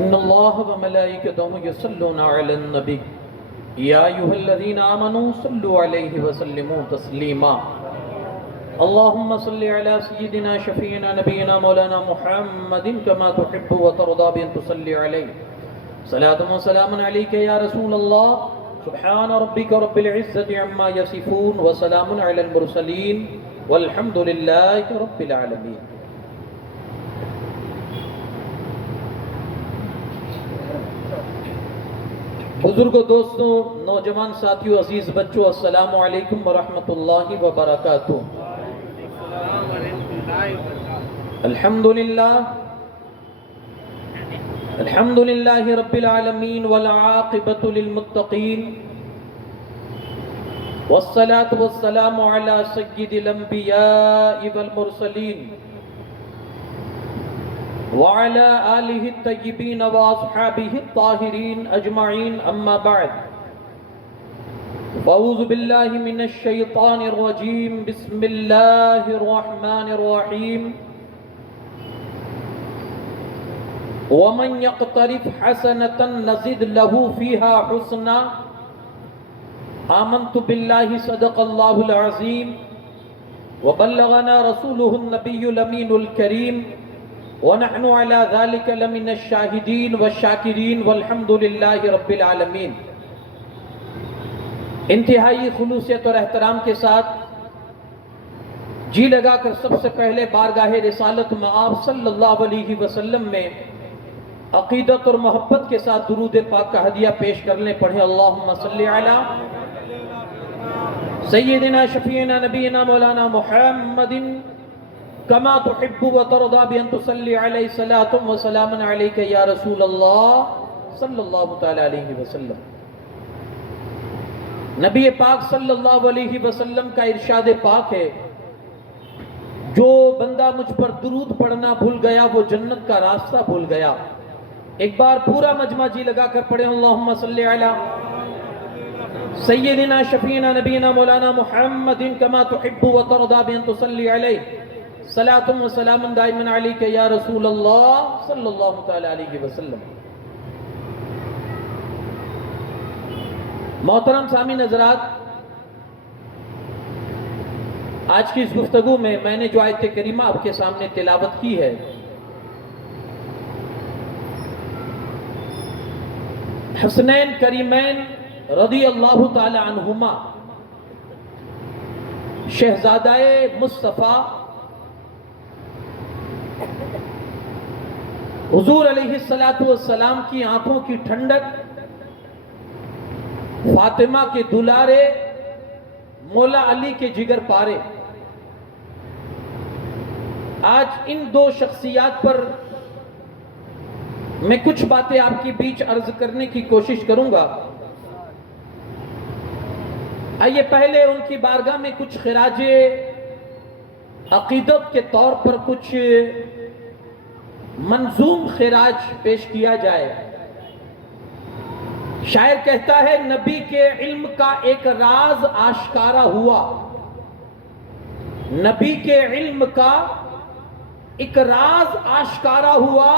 إن الله وملائكته يصلون على النبي يا أيها الذين آمنوا صلوا عليه وسلموا تسليما اللهم صل على سيدنا شفيعنا نبينا مولانا محمد كما تحب وترضى بأن تصلي عليه صلاة وسلام عليك يا رسول الله سبحان ربك رب العزة عما يصفون وسلام على المرسلين والحمد لله رب العالمين. بزرگوں، دوستوں، نوجوان ساتھیوں، عزیز بچوں، السلام علیکم ورحمۃ اللہ وبرکاتہ. الحمد للہ رب العالمین والعاقبۃ للمتقین والصلاة والسلام علی سید الانبیاء والمرسلین وعلى آلہ الطیبین واصحابہ الطاہرین اجمعین، اما بعد فاعوذ باللہ من الشیطان الرجیم، بسم اللہ الرحمن الرحیم. ومن يقترف حسنة نزد له فيها حسنا. آمنت بالله صدق الله العظيم وبلغنا رسوله النبي الأمين الكريم ونحن على ذلك لمن الشاهدين والشاكرين والحمد لله رب العالمين. انتہائی خلوصیت اور احترام کے ساتھ جی لگا کر سب سے پہلے بارگاہ رسالت مآب صلی اللہ علیہ وسلم میں عقیدت اور محبت کے ساتھ درود پاک کا ہدیہ پیش کرنے پڑھیں. اللہم صلی علی سیدنا شفیعنا نبینا مولانا محمد کما تحب و ترضى بأن تصلی علیہ صلاۃ و سلام علیک یا رسول اللہ صلی اللہ تعالی علیہ وسلم. نبی پاک صلی اللہ علیہ وسلم کا ارشاد پاک ہے، جو بندہ مجھ پر درود پڑھنا بھول گیا وہ جنت کا راستہ بھول گیا. ایک بار پورا مجمع جی لگا کر پڑھیں اللہم صلی علی سیدنا شفیعنا نبینا مولانا محمد کما تحب و ترضى بأن تصلی علیہ صلاۃ و سلام دائما علیک یا رسول اللہ صلی اللہ تعالی علیہ وسلم. محترم سامعین حضرات، آج کی اس گفتگو میں نے جو آیت کریمہ آپ کے سامنے تلاوت کی ہے، حسنین کریمین رضی اللہ تعالی عنہما شہزادہ مصطفیٰ حضور علیہ السلام کی آنکھوں کی ٹھنڈک، فاطمہ کے دلارے، مولا علی کے جگر پارے. آج ان دو شخصیات پر میں کچھ باتیں آپ کی بیچ عرض کرنے کی کوشش کروں گا. آئیے پہلے ان کی بارگاہ میں کچھ خراج عقیدت کے طور پر کچھ منظوم خراج پیش کیا جائے. شاعر کہتا ہے، نبی کے علم کا ایک راز آشکارا ہوا. نبی کے علم کا ایک راز آشکارا ہوا،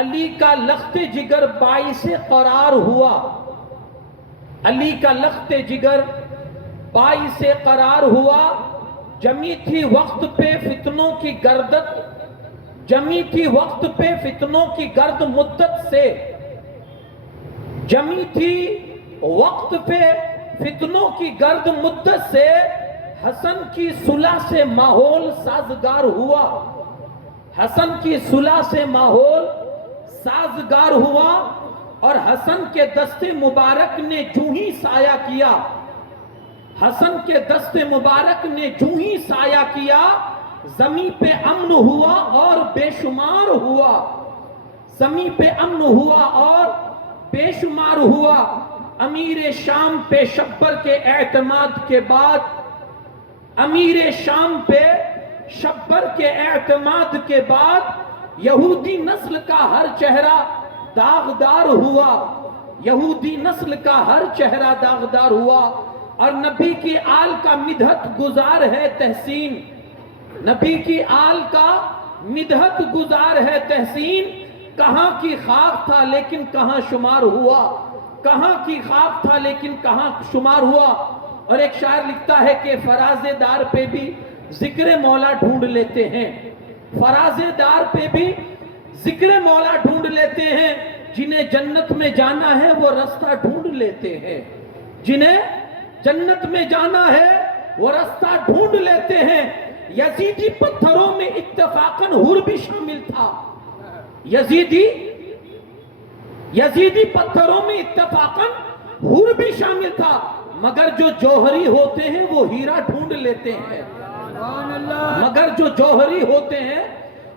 علی کا لخت جگر باعث قرار ہوا. علی کا لخت جگر باعث قرار ہوا. جمی تھی وقت پہ فتنوں کی گردت، جمی تھی وقت پہ فتنوں کی گرد مدت سے، جمی تھی وقت پہ فتنوں کی گرد مدت سے. حسن کی صلح سے ماحول سازگار ہوا، حسن کی صلح سے ماحول سازگار ہوا. اور حسن کے دست مبارک نے جو ہی سایہ کیا، حسن کے دست مبارک نے جو ہی سایہ کیا، زمین پہ امن ہوا اور بے شمار ہوا. زمین پہ امن ہوا اور بے شمار ہوا. امیر شام پہ شبر کے اعتماد کے بعد، امیر شام پہ شبر کے اعتماد کے بعد یہودی نسل کا ہر چہرہ داغدار ہوا. یہودی نسل کا ہر چہرہ داغدار ہوا. اور نبی کی آل کا مدحت گزار ہے تحسین، نبی کی آل کا ندہت گزار ہے تحسین، کہاں کی خاک تھا لیکن کہاں شمار ہوا، کہاں کی خاک تھا لیکن کہاں شمار ہوا۔ اور ایک شاعر لکھتا ہے کہ فراز دار پہ بھی ذکر مولا ڈھونڈ لیتے ہیں، فراز دار پہ بھی ذکر مولا ڈھونڈ لیتے ہیں، جنہیں جنت میں جانا ہے وہ رستہ ڈھونڈ لیتے ہیں، جنہیں جنت میں جانا ہے وہ رستہ ڈھونڈ لیتے ہیں۔ یزیدی پتھروں میں اتفاقاً حور بھی شامل تھا، یزیدی پتھروں میں اتفاقاً حور بھی شامل تھا، مگر جو جوہری ہوتے ہیں وہ ہیرا ڈھونڈ لیتے ہیں، مگر جو جوہری ہوتے ہیں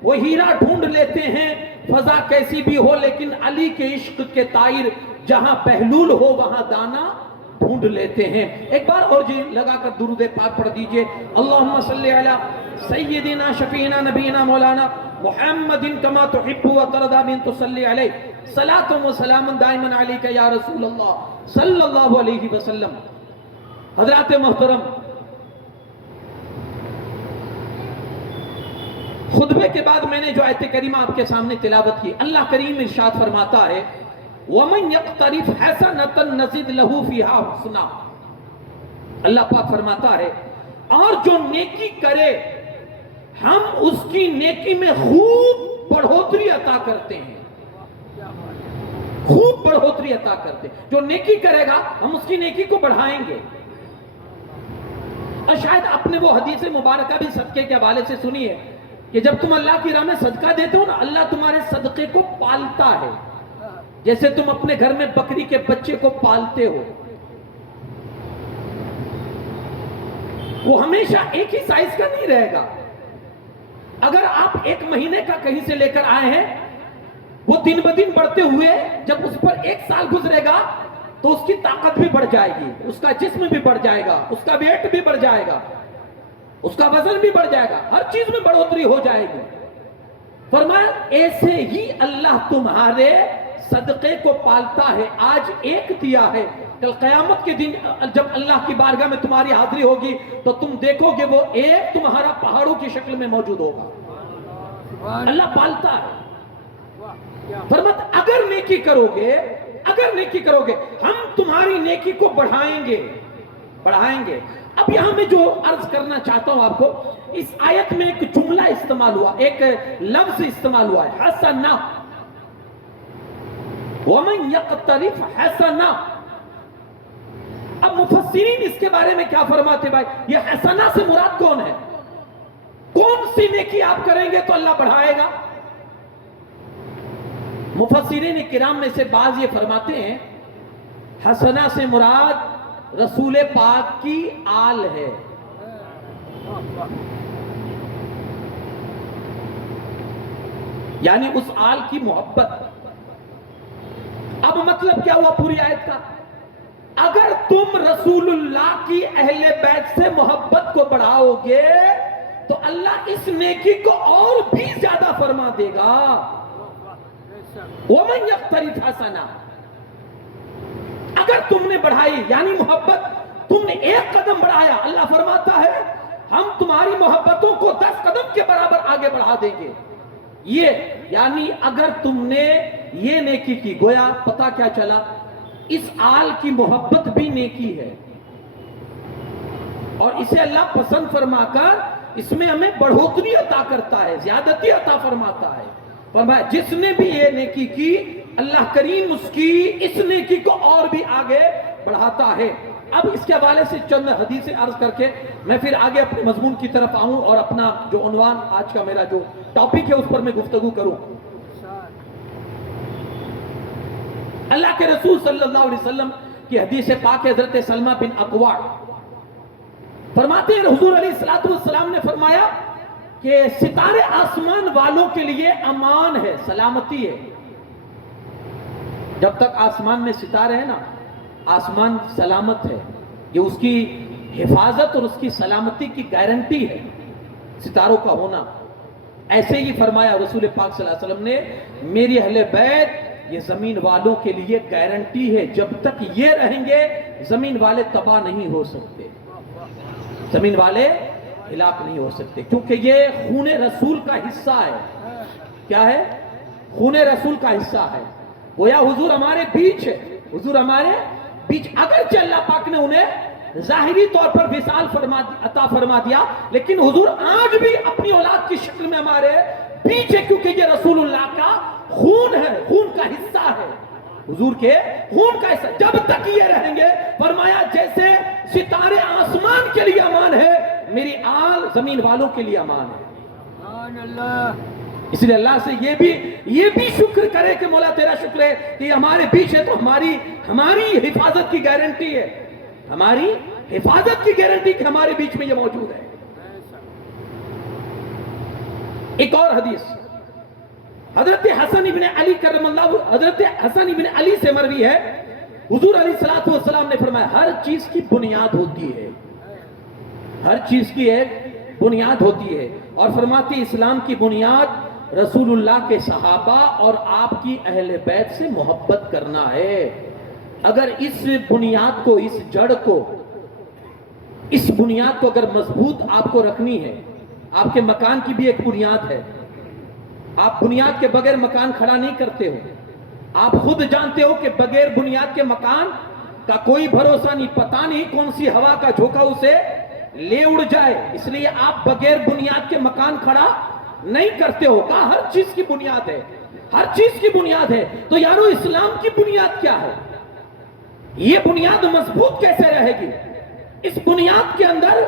وہ ہیرا ڈھونڈ لیتے ہیں۔ فضا کیسی بھی ہو لیکن علی کے عشق کے طائر جہاں بہلول ہو وہاں دانا ڈھونڈ لیتے ہیں۔ ایک بار اور جی لگا کر درود پاک پڑھ دیجئے، اللہم صلی علی سیدنا شفیعنا نبینا مولانا محمد کما تحب و ترضى بن تصلی علیہ صلاۃ و سلام دائما علیک یا رسول اللہ صلی اللہ علیہ وسلم۔ حضرات محترم، خطبے کے بعد میں نے جو آیت کریمہ آپ کے سامنے تلاوت کی، اللہ کریم ارشاد فرماتا ہے وَمَنْ يَقْتَرِفْ حَسَنَةً نَزِدْ لَهُ فِيهَا حُسْنًا، اللہ پاک فرماتا ہے اور جو نیکی کرے ہم اس کی نیکی میں خوب بڑھوتری عطا کرتے ہیں، خوب بڑھوتری عطا کرتے ہیں۔ جو نیکی کرے گا ہم اس کی نیکی کو بڑھائیں گے۔ اور شاید آپ نے وہ حدیث مبارکہ بھی صدقے کے حوالے سے سنی ہے کہ جب تم اللہ کی راہ میں صدقہ دیتے ہو نا، اللہ تمہارے صدقے کو پالتا ہے، جیسے تم اپنے گھر میں بکری کے بچے کو پالتے ہو۔ وہ ہمیشہ ایک ہی سائز کا نہیں رہے گا۔ اگر آپ ایک مہینے کا کہیں سے لے کر آئے ہیں، وہ دن بدن بڑھتے ہوئے جب اس پر ایک سال گزرے گا تو اس کی طاقت بھی بڑھ جائے گی، اس کا جسم بھی بڑھ جائے گا، اس کا ویٹ بھی بڑھ جائے گا، اس کا وزن بھی بڑھ جائے گا، ہر چیز میں بڑھوتری ہو جائے گی۔ فرمایا ایسے ہی اللہ تمہارے صدقے کو پالتا ہے۔ آج ایک دیا ہے، کل قیامت کے دن جب اللہ کی بارگاہ میں تمہاری حاضری ہوگی تو تم دیکھو گے وہ ایک تمہارا پہاڑوں کی شکل میں موجود ہوگا۔ اللہ پالتا ہے۔ فرمایا اگر نیکی کرو گے، اگر نیکی کرو گے ہم تمہاری نیکی کو بڑھائیں گے، بڑھائیں گے۔ اب یہاں میں جو عرض کرنا چاہتا ہوں آپ کو، اس آیت میں ایک جملہ استعمال ہوا، ایک لفظ استعمال ہوا ہے، حسنہ۔ وَمَنْ يَقْتَرِفْ حَسَنَہ۔ اب مفسرین اس کے بارے میں کیا فرماتے بھائی؟ یہ حسنہ سے مراد کون ہے؟ کون سی نیکی آپ کریں گے تو اللہ بڑھائے گا؟ مفسرین کرام میں سے بعض یہ فرماتے ہیں حسنہ سے مراد رسول پاک کی آل ہے۔ یعنی اس آل کی محبت۔ اب مطلب کیا ہوا پوری آیت کا؟ اگر تم رسول اللہ کی اہل بیت سے محبت کو بڑھاؤ گے تو اللہ اس نیکی کو اور بھی زیادہ فرما دے گا۔ وَمَنْ يَقْتَرِفْ حَسَنًا، اگر تم نے بڑھائی یعنی محبت، تم نے ایک قدم بڑھایا، اللہ فرماتا ہے ہم تمہاری محبتوں کو 10 قدم کے برابر آگے بڑھا دیں گے۔ یہ یعنی اگر تم نے یہ نیکی کی، گویا پتہ کیا چلا، اس آل کی محبت بھی نیکی ہے اور اسے اللہ پسند فرما کر اس میں ہمیں بڑھوتری عطا کرتا ہے، زیادتی عطا فرماتا ہے۔ فرمایا جس نے بھی یہ نیکی کی اللہ کریم اس کی اس نیکی کو اور بھی آگے بڑھاتا ہے۔ اب اس کے حوالے سے چند حدیثیں عرض کر کے میں پھر آگے اپنے مضمون کی طرف آؤں اور اپنا جو عنوان آج کا میرا جو ٹاپک ہے اس پر میں گفتگو کروں۔ اللہ کے رسول صلی اللہ علیہ وسلم کی حدیث پاک حضرت سلمہ بن اکوع فرماتے ہیں حضور علیہ السلام نے فرمایا کہ ستارے آسمان والوں کے لیے امان ہے، سلامتی ہے۔ جب تک آسمان میں ستارے ہیں نا، آسمان سلامت ہے، یہ اس کی حفاظت اور اس کی سلامتی کی گارنٹی ہے، ستاروں کا ہونا۔ ایسے ہی فرمایا رسول پاک صلی اللہ علیہ وسلم نے، میری اہل بیت یہ زمین والوں کے لیے گارنٹی ہے، جب تک یہ رہیں گے زمین والے تباہ نہیں ہو سکتے، زمین والے ہلاک نہیں ہو سکتے، کیونکہ یہ خون رسول کا حصہ ہے۔ کیا ہے؟ خون رسول کا حصہ ہے۔ گویا حضور ہمارے بیچ ہے، حضور ہمارے بیچ، اگرچہ اللہ پاک نے انہیں ظاہری طور پر وصال عطا فرما دیا، لیکن حضور آج بھی اپنی اولاد کی شکل میں ہمارے بیچ ہے، کیونکہ یہ رسول اللہ کا خون ہے، خون کا حصہ ہے، حضور کے خون کا حصہ۔ جب تک یہ رہیں گے، فرمایا جیسے ستارے آسمان کے لیے امان ہے، میری آل زمین والوں کے لیے امان ہے۔ سبحان اللہ۔ اس لیے اللہ سے یہ بھی شکر کرے کہ مولا تیرا شکر ہے کہ یہ ہمارے بیچ ہے، تو ہماری حفاظت کی گارنٹی ہے، ہماری حفاظت کی گارنٹی کہ ہمارے بیچ میں یہ موجود ہے۔ ایک اور حدیث حضرت حسن ابن علی کرم اللہ، حضرت حسن ابن علی سے مروی ہے، حضور علیہ السلام نے فرمایا ہر چیز کی بنیاد ہوتی ہے، ہر چیز کی ایک بنیاد ہوتی ہے، اور فرماتی اسلام کی بنیاد رسول اللہ کے صحابہ اور آپ کی اہل بیت سے محبت کرنا ہے۔ اگر اس بنیاد کو، اس جڑ کو، اس بنیاد کو اگر مضبوط آپ کو رکھنی ہے، آپ کے مکان کی بھی ایک بنیاد ہے، آپ بنیاد کے بغیر مکان کھڑا نہیں کرتے ہو، آپ خود جانتے ہو کہ بغیر بنیاد کے مکان کا کوئی بھروسہ نہیں، پتہ نہیں کون سی ہوا کا جھونکا اسے لے اڑ جائے، اس لیے آپ بغیر بنیاد کے مکان کھڑا نہیں کرتے ہو۔ کہا ہر چیز کی بنیاد ہے، ہر چیز کی بنیاد ہے۔ تو یارو اسلام کی بنیاد کیا ہے؟ یہ بنیاد مضبوط کیسے رہے گی؟ اس بنیاد کے اندر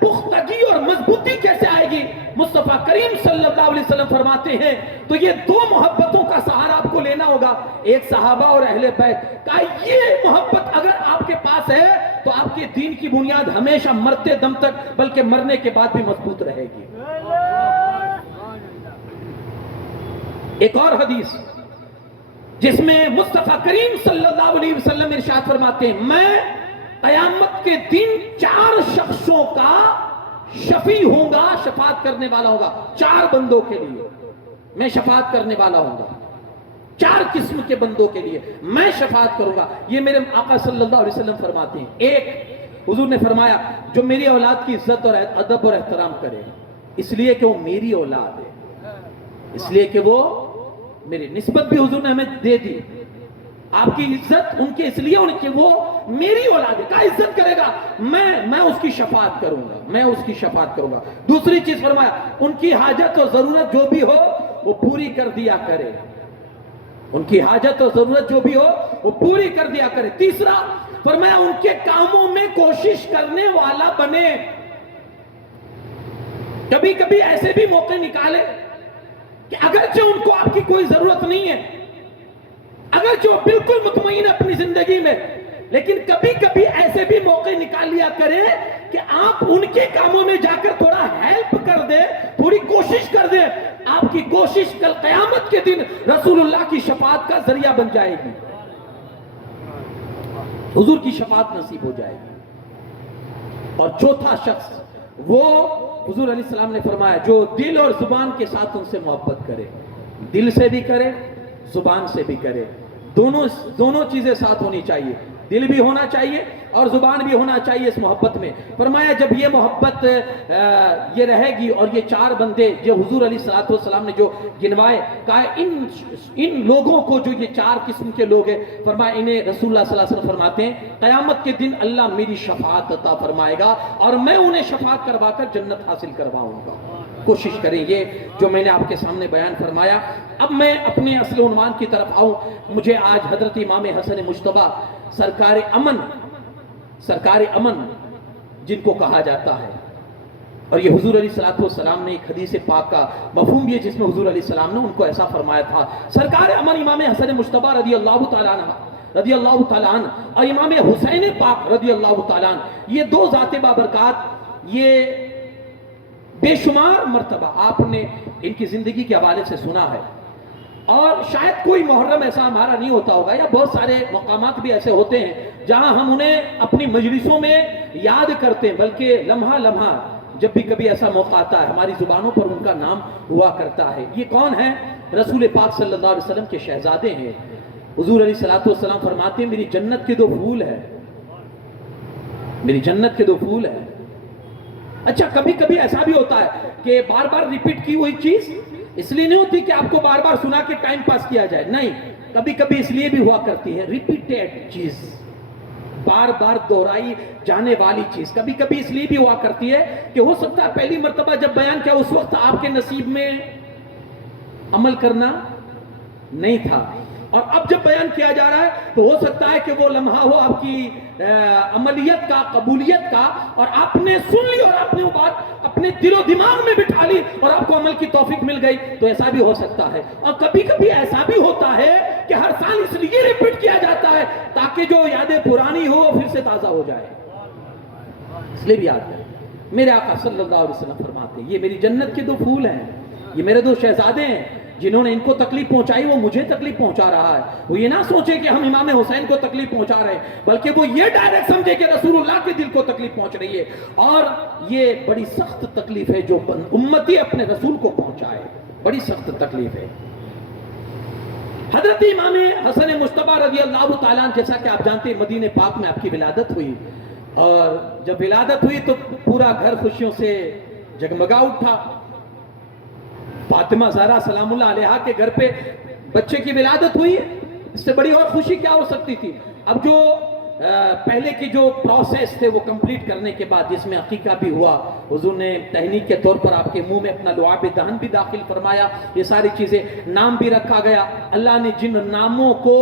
پختگی اور مضبوطی کیسے آئے گی؟ مصطفیٰ کریم صلی اللہ علیہ وسلم فرماتے ہیں تو یہ دو محبتوں کا سہارا آپ کو لینا ہوگا، ایک صحابہ اور اہل بیت کا۔ یہ محبت اگر آپ کے پاس ہے تو آپ کے دین کی بنیاد ہمیشہ مرتے دم تک، بلکہ مرنے کے بعد بھی مضبوط رہے گی۔ ایک اور حدیث جس میں مصطفیٰ کریم صلی اللہ علیہ وسلم ارشاد فرماتے ہیں میں قیامت کے دن 4 شخصوں کا شفیع ہوں گا، شفاعت کرنے والا ہوگا، 4 بندوں کے لیے میں شفاعت کرنے والا ہوں گا، 4 قسم کے بندوں کے لیے میں شفاعت کروں گا۔ یہ میرے آقا صلی اللہ علیہ وسلم فرماتے ہیں۔ ایک، حضور نے فرمایا جو میری اولاد کی عزت اور ادب اور احترام کرے، اس لیے کہ وہ میری اولاد ہے، اس لیے کہ وہ میری نسبت بھی حضور نے ہمیں دے دی، آپ کی عزت ان کے اس لیے ان کی وہ میری اولاد ہے، کا عزت کرے گا میں اس کی شفاعت کروں گا، میں اس کی شفاعت کروں گا۔ دوسری چیز فرمایا ان کی حاجت اور ضرورت جو بھی ہو وہ پوری کر دیا کرے، ان کی حاجت اور ضرورت جو بھی ہو وہ پوری کر دیا کرے۔ تیسرا فرمایا ان کے کاموں میں کوشش کرنے والا بنے، کبھی کبھی ایسے بھی موقع نکالے کہ اگرچہ ان کو آپ کی کوئی ضرورت نہیں ہے، اگرچہ وہ بالکل مطمئن ہے اپنی زندگی میں، لیکن کبھی کبھی ایسے بھی موقع نکال لیا کرے کہ آپ ان کے کاموں میں جا کر تھوڑا ہیلپ کر دیں، تھوڑی کوشش کر دیں، آپ کی کوشش کل قیامت کے دن رسول اللہ کی شفاعت کا ذریعہ بن جائے گی، حضور کی شفاعت نصیب ہو جائے گی۔ اور چوتھا شخص وہ حضور علیہ السلام نے فرمایا جو دل اور زبان کے ساتھ ان سے محبت کرے، دل سے بھی کرے زبان سے بھی کرے، دونوں چیزیں ساتھ ہونی چاہیے، دل بھی ہونا چاہیے اور زبان بھی ہونا چاہیے اس محبت میں۔ فرمایا جب یہ محبت یہ رہے گی اور یہ 4 بندے جو حضور علیہ السلام نے جو گنوائے، کہا ان لوگوں کو جو یہ 4 قسم کے لوگ ہیں، فرمایا انہیں رسول اللہ صلی اللہ علیہ وسلم فرماتے ہیں قیامت کے دن اللہ میری شفاعت عطا فرمائے گا اور میں انہیں شفاعت کروا کر جنت حاصل کرواؤں گا۔ کوشش کریں یہ جو میں نے آپ کے سامنے بیان فرمایا۔ اب میں اپنے اصل عنوان کی طرف آؤں۔ مجھے آج حضرت امام حسن مجتبیٰ سرکار امن جن کو کہا جاتا ہے، اور یہ حضور علیہ السلام نے ایک حدیث پاک کا مفہوم بھی ہے جس میں حضور علیہ السلام نے ان کو ایسا فرمایا تھا۔ سرکار امن امام حسن مجتبیٰ رضی اللہ تعالیٰ عنہ اور امام حسین پاک رضی اللہ تعالیٰ عنہ، یہ 2 ذات بابرکات، یہ بے شمار مرتبہ آپ نے ان کی زندگی کے حوالے سے سنا ہے، اور شاید کوئی محرم ایسا ہمارا نہیں ہوتا ہوگا، یا بہت سارے مقامات بھی ایسے ہوتے ہیں جہاں ہم انہیں اپنی مجلسوں میں یاد کرتے ہیں، بلکہ لمحہ لمحہ جب بھی کبھی ایسا موقع آتا ہے ہماری زبانوں پر ان کا نام ہوا کرتا ہے۔ یہ کون ہے؟ رسول پاک صلی اللہ علیہ وسلم کے شہزادے ہیں۔ حضور علیہ السلام فرماتے ہیں میری جنت کے 2 پھول ہیں، میری جنت کے 2 پھول ہیں، اچھا کبھی کبھی ایسا بھی ہوتا ہے کہ بار بار ریپیٹ کی ہوئی چیز اس لیے نہیں ہوتی کہ آپ کو بار بار سنا کے ٹائم پاس کیا جائے، نہیں، کبھی کبھی اس لیے بھی ہوا کرتی ہے ریپیٹیڈ چیز، بار بار دہرائی جانے والی چیز، کبھی کبھی اس لیے بھی ہوا کرتی ہے کہ ہو سکتا ہے پہلی مرتبہ جب بیان کیا اس وقت آپ کے نصیب میں عمل کرنا نہیں تھا، اور اب جب بیان کیا جا رہا ہے تو ہو سکتا ہے کہ وہ لمحہ ہو آپ کی عملیت کا، قبولیت کا، اور آپ نے سن لی اور آپ نے وہ بات اپنے دل و دماغ میں بٹھا لی اور آپ کو عمل کی توفیق مل گئی، تو ایسا بھی ہو سکتا ہے۔ اور کبھی کبھی ایسا بھی ہوتا ہے کہ ہر سال اس لیے ریپیٹ کیا جاتا ہے تاکہ جو یادیں پرانی ہو پھر سے تازہ ہو جائے، اس لیے بھی یاد ہے۔ میرے آقا صلی اللہ علیہ وسلم فرماتے ہیں یہ میری جنت کے 2 پھول ہیں، یہ میرے 2 شہزادے ہیں، جنہوں نے ان کو تکلیف پہنچائی وہ مجھے تکلیف پہنچا رہا ہے۔ وہ یہ نہ سوچے کہ ہم امام حسین کو تکلیف پہنچا رہے ہیں، بلکہ وہ یہ ڈائریکٹ سمجھے کہ رسول اللہ کے دل کو تکلیف پہنچ رہی ہے، اور یہ بڑی سخت تکلیف ہے جو امتی اپنے رسول کو پہنچائے، بڑی سخت تکلیف ہے۔ حضرت امام حسن مجتبی رضی اللہ تعالیٰ عنہ، جیسا کہ آپ جانتے ہیں مدینہ پاک میں آپ کی ولادت ہوئی، اور جب ولادت ہوئی تو پورا گھر خوشیوں سے جگمگا اٹھا۔ فاطمہ زہرا سلام اللہ علیہا کے گھر پہ بچے کی ولادت ہوئی ہے، اس سے بڑی اور خوشی کیا ہو سکتی تھی؟ اب جو پہلے کی جو پروسیس تھے وہ کمپلیٹ کرنے کے بعد جس میں عقیقہ بھی ہوا، حضور نے تہنیک کے طور پر آپ کے منہ میں اپنا لعاب دہن بھی داخل فرمایا، یہ ساری چیزیں، نام بھی رکھا گیا۔ اللہ نے جن ناموں کو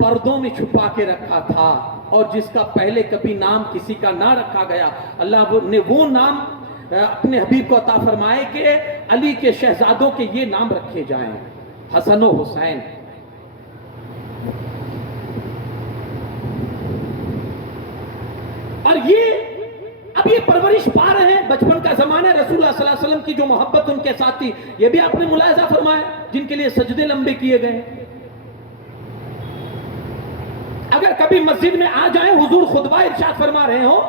پردوں میں چھپا کے رکھا تھا اور جس کا پہلے کبھی نام کسی کا نہ رکھا گیا، اللہ نے وہ نام اپنے حبیب کو عطا فرمائے کہ علی کے شہزادوں کے یہ نام رکھے جائیں، حسن و حسین۔ اور اب یہ پرورش پا رہے ہیں، بچپن کا زمانہ، رسول اللہ صلی اللہ علیہ وسلم کی جو محبت ان کے ساتھ تھی یہ بھی آپ نے ملاحظہ فرمایا، جن کے لیے سجدے لمبے کیے گئے۔ اگر کبھی مسجد میں آ جائیں، حضور خطبہ ارشاد فرما رہے ہوں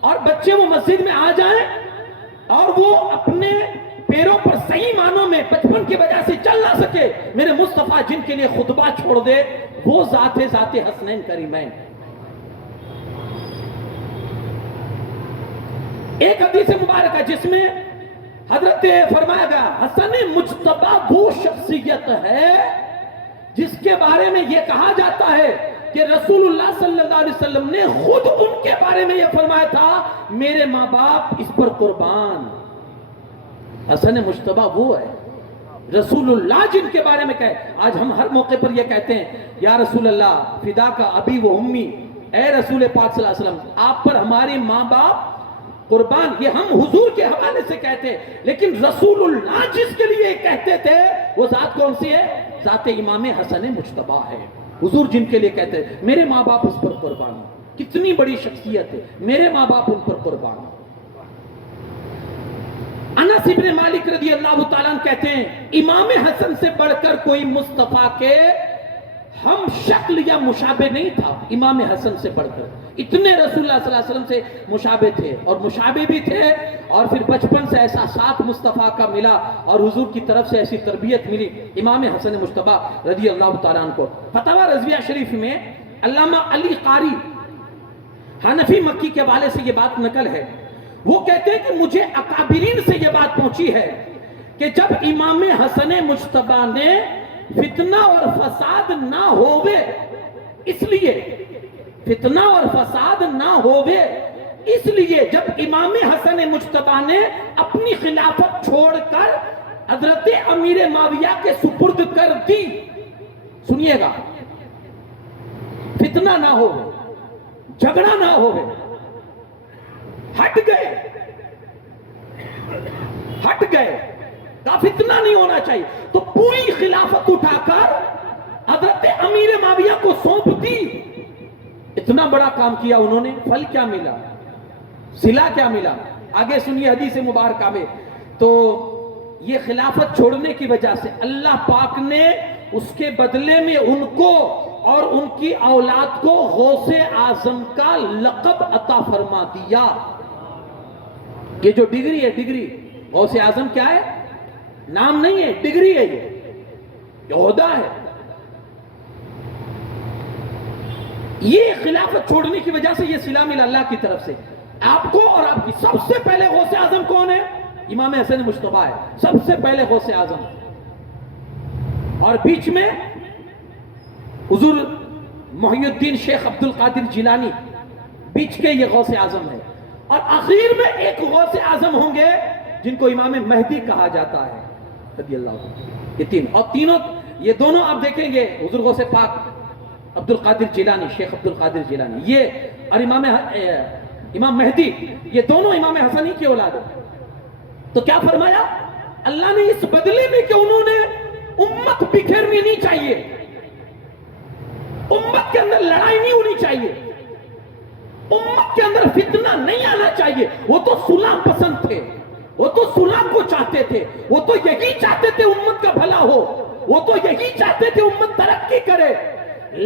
اور بچے وہ مسجد میں آ جائیں اور وہ اپنے پیروں پر صحیح معنوں میں بچپن کی وجہ سے چل نہ سکے، میرے مصطفیٰ جن کے لیے خطبہ چھوڑ دے وہ ذات حسنین کریمین۔ ایک حدیث مبارک ہے جس میں حضرت فرمایا گیا حسن مجتبی وہ شخصیت ہے جس کے بارے میں یہ کہا جاتا ہے کہ رسول اللہ صلی اللہ علیہ وسلم نے خود ان کے بارے میں یہ فرمایا تھا میرے ماں باپ اس پر قربان۔ حسن مجتبی وہ ہے رسول اللہ جن کے بارے میں کہے۔ آج ہم ہر موقع پر یہ کہتے ہیں یا رسول اللہ فدا کا ابی و امی، اے رسول پاک صلی اللہ علیہ وسلم آپ پر ہمارے ماں باپ قربان، یہ ہم حضور کے حوالے سے کہتے ہیں، لیکن رسول اللہ جس کے لیے کہتے تھے وہ ذات کون سی ہے؟ ذات امام حسن مجتبی ہے۔ حضور جن کے لیے کہتے ہیں میرے ماں باپ اس پر قربان، کتنی بڑی شخصیت ہے، میرے ماں باپ ان پر قربان۔ انس ابن مالک رضی اللہ تعالیٰ عنہ کہتے ہیں امام حسن سے بڑھ کر کوئی مصطفیٰ کے ہم شکل یا مشابہ نہیں تھا، امام حسن سے بڑھ کر اتنے رسول اللہ صلی اللہ علیہ وسلم سے مشابہ تھے، اور مشابہ بھی تھے، اور پھر بچپن سے ایسا ساتھ مصطفیٰ کا ملا اور حضور کی طرف سے ایسی تربیت ملی امام حسن مجتبی رضی اللہ تعالیٰ عنہ کو۔ فتاوی رضویہ شریف میں علامہ علی قاری حنفی مکی کے حوالے سے یہ بات نقل ہے، وہ کہتے ہیں کہ مجھے اکابرین سے یہ بات پہنچی ہے کہ جب امام حسن مجتبی نے فتنہ اور فساد نہ ہوئے، اس لیے فتنہ اور فساد نہ ہوئے اس لیے جب امام حسن مجتبی نے اپنی خلافت چھوڑ کر حضرت امیر معاویہ کے سپرد کر دی، سنیے گا، فتنہ نہ ہوئے، جھگڑا نہ ہوئے، ہٹ گئے، کا فتنہ نہیں ہونا چاہیے، تو پوری خلافت اٹھا کر حضرت امیر معاویہ کو سونپ دی۔ اتنا بڑا کام کیا انہوں نے، پھل کیا ملا، صلہ کیا ملا؟ آگے سنیے حدیث مبارکہ میں، تو یہ خلافت چھوڑنے کی وجہ سے اللہ پاک نے اس کے بدلے میں ان کو اور ان کی اولاد کو غوث اعظم کا لقب عطا فرما دیا۔ یہ جو ڈگری ہے، ڈگری غوث اعظم کیا ہے؟ نام نہیں ہے، ڈگری ہے، یہ عہدہ ہے۔ یہ خلافت چھوڑنے کی وجہ سے یہ صلہ ملا اللہ کی طرف سے۔ آپ کو اور آپ کی سب سے پہلے غوث اعظم کون ہے؟ امام حسن مجتبی ہے، سب سے پہلے غوث اعظم، اور بیچ میں حضور محی الدین شیخ عبد القادر جیلانی، بیچ کے یہ غوث اعظم ہے، اور آخر میں ایک غوث اعظم ہوں گے جن کو امام مہدی کہا جاتا ہے رضی اللہ عنہ۔ یہ تین، اور تینوں یہ دونوں آپ دیکھیں گے، حضور غوث پاک عبد القادر جیلانی، شیخ عبد القادر جیلانی، یہ اور امام مہدی، یہ دونوں امام حسن ہی کی اولاد ہے۔ تو کیا فرمایا اللہ نے اس بدلے میں کہ انہوں نے امت بکھیرنی نہیں چاہیے، امت کے اندر لڑائی نہیں ہونی چاہیے، امت کے اندر فتنہ نہیں آنا چاہیے، وہ تو صلح پسند تھے، وہ تو صلح کو چاہتے تھے، وہ تو یہی چاہتے تھے امت کا بھلا ہو، وہ تو یہی چاہتے تھے امت ترقی کرے،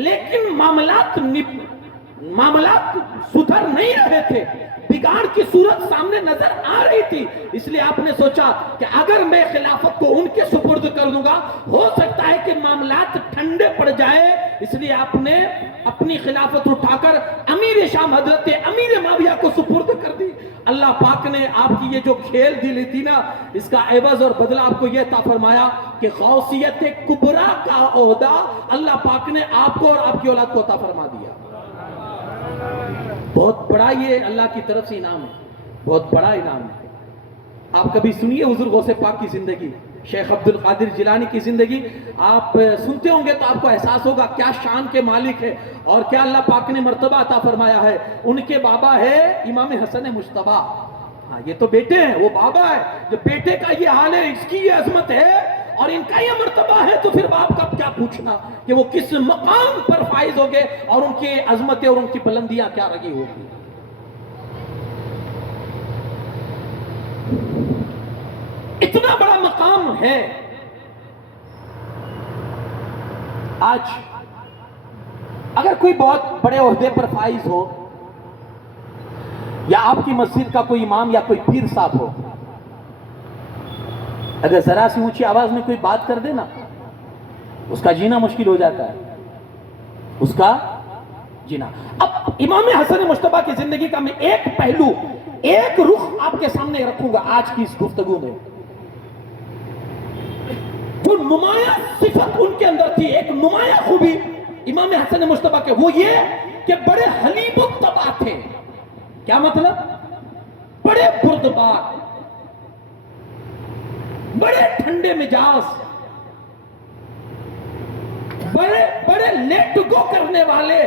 لیکن معاملات سدھر نہیں رہے تھے، بگاڑ کی صورت سامنے نظر آ رہی تھی، اس لیے آپ نے سوچا کہ اگر میں خلافت کو ان کے سپرد کر دوں گا ہو سکتا ہے کہ معاملات ٹھنڈے پڑ جائے، اس لیے آپ نے اپنی خلافت اٹھا کر امیر شام حضرت امیر معاویہ کو سپرد کر دی۔ اللہ پاک نے آپ کی یہ جو کھیل دلی تھی نا، اس کا عوض اور بدلہ آپ کو یہ عطا فرمایا کہ غوثیت کبریٰ کا عہدہ اللہ پاک نے آپ کو اور آپ کی اولاد کو عطا فرما دیا۔ بہت بڑا یہ اللہ کی طرف سے انعام ہے، بہت بڑا انعام ہے۔ آپ کبھی سنیے حضور غوث پاک کی زندگی، شیخ عبد القادر جیلانی کی زندگی، آپ سنتے ہوں گے تو آپ کو احساس ہوگا کیا شان کے مالک ہے اور کیا اللہ پاک نے مرتبہ عطا فرمایا ہے۔ ان کے بابا ہے امام حسن مجتبی، ہاں یہ تو بیٹے ہیں، وہ بابا ہے، جو بیٹے کا یہ حال ہے، اس کی یہ عظمت ہے اور ان کا یہ مرتبہ ہے، تو پھر باپ کا کیا پوچھنا کہ وہ کس مقام پر فائز ہوگے اور ان کی عظمتیں اور ان کی بلندیاں کیا رہی ہوگی۔ اتنا بڑا مقام ہے۔ آج اگر کوئی بہت بڑے عہدے پر فائز ہو، یا آپ کی مسجد کا کوئی امام یا کوئی پیر صاحب ہو، اگر ذرا سی اونچی آواز میں کوئی بات کر دے نا، اس کا جینا مشکل ہو جاتا ہے، اس کا جینا۔ اب امام حسن مجتبی کی زندگی کا میں ایک پہلو، ایک رخ آپ کے سامنے رکھوں گا آج کی اس گفتگو میں۔ جو نمایاں صفت ان کے اندر تھی، ایک نمایاں خوبی امام حسن مجتبی کے، وہ یہ کہ بڑے حلیم الطبع تھے۔ کیا مطلب؟ بڑے بردبار، بڑے ٹھنڈے مزاج، بڑے لیٹ گو کرنے والے۔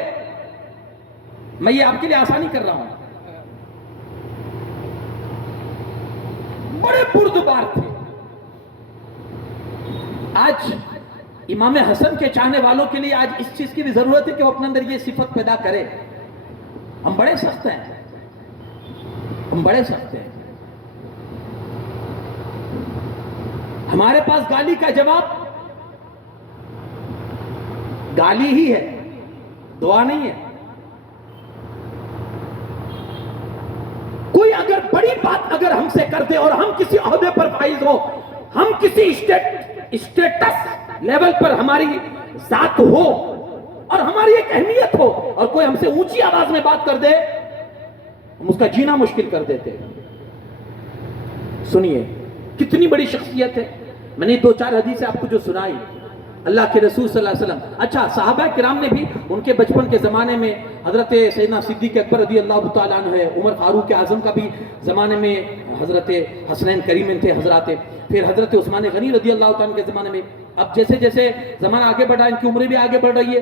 میں یہ آپ کے لیے آسانی کر رہا ہوں، بڑے بردبار تھے۔ آج امام حسن کے چاہنے والوں کے لیے آج اس چیز کی بھی ضرورت ہے کہ وہ اپنے اندر یہ صفت پیدا کرے۔ ہم بڑے سخت ہیں، ہم بڑے سخت ہیں، ہمارے پاس گالی کا جواب گالی ہی ہے، دعا نہیں ہے۔ کوئی اگر بڑی بات اگر ہم سے کر دے اور ہم کسی عہدے پر فائز ہو، ہم کسی اسٹیٹس لیول پر ہماری ذات ہو اور ہماری ایک اہمیت ہو، اور کوئی ہم سے اونچی آواز میں بات کر دے، ہم اس کا جینا مشکل کر دیتے۔ سنیے کتنی بڑی شخصیت ہے۔ میں نے دو چار حدیثیں آپ کو جو سنائی، اللہ کے رسول صلی اللہ علیہ وسلم، اچھا صحابہ کرام نے بھی ان کے بچپن کے زمانے میں حضرت سیدنا صدیق اکبر رضی اللہ تعالیٰ عنہ ہے، عمر فاروق اعظم کا بھی زمانے میں حضرت حسنین کریمین تھے حضرات، پھر حضرت عثمان غنی رضی اللہ تعالیٰ کے زمانے میں۔ اب جیسے جیسے زمانہ آگے بڑھا، ان کی عمریں بھی آگے بڑھ رہی ہے،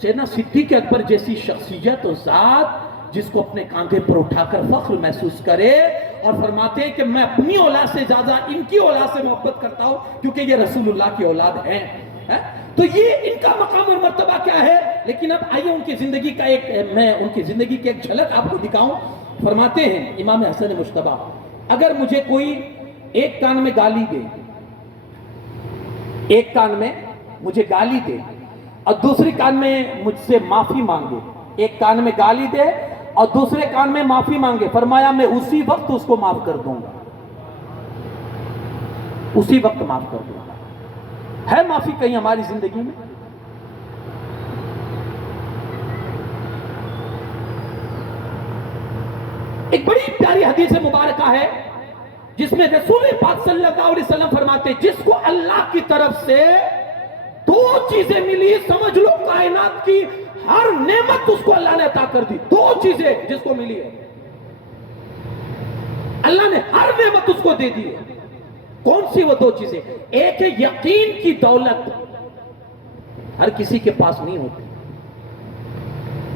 سیدنا صدیق اکبر جیسی شخصیت و ذات جس کو اپنے کاندھے پر اٹھا کر فخر محسوس کرے اور فرماتے ہیں کہ میں اپنی اولاد سے زیادہ ان کی اولاد سے محبت کرتا ہوں کیونکہ یہ رسول اللہ کی اولاد ہیں۔ تو یہ ان کا مقام اور مرتبہ کیا ہے۔ لیکن اب آئیے ان کی زندگی کا میں ان کی زندگی کی ایک جھلک آپ کو دکھاؤں۔ فرماتے ہیں امام حسن مجتبی، اگر مجھے کوئی ایک کان میں گالی دے، ایک کان میں مجھے گالی دے اور دوسری کان میں مجھ سے معافی مانگے، ایک کان میں گالی دے اور دوسرے کان میں معافی مانگے، فرمایا میں اسی وقت اس کو معاف کر دوں گا، اسی وقت معاف کر دوں گا۔ ہے معافی کہیں ہماری زندگی میں؟ ایک بڑی پیاری حدیث مبارکہ ہے جس میں رسول پاک صلی اللہ علیہ وسلم فرماتے ہیں جس کو اللہ کی طرف سے دو چیزیں ملی، سمجھ لو کائنات کی ہر نعمت اس کو اللہ نے عطا کر دی. دو چیزیں جس کو ملی ہے، اللہ نے ہر نعمت اس کو دے دی ہے. کون سی وہ دو چیزیں؟ ایک ہے یقین کی دولت، ہر کسی کے پاس نہیں ہوتی.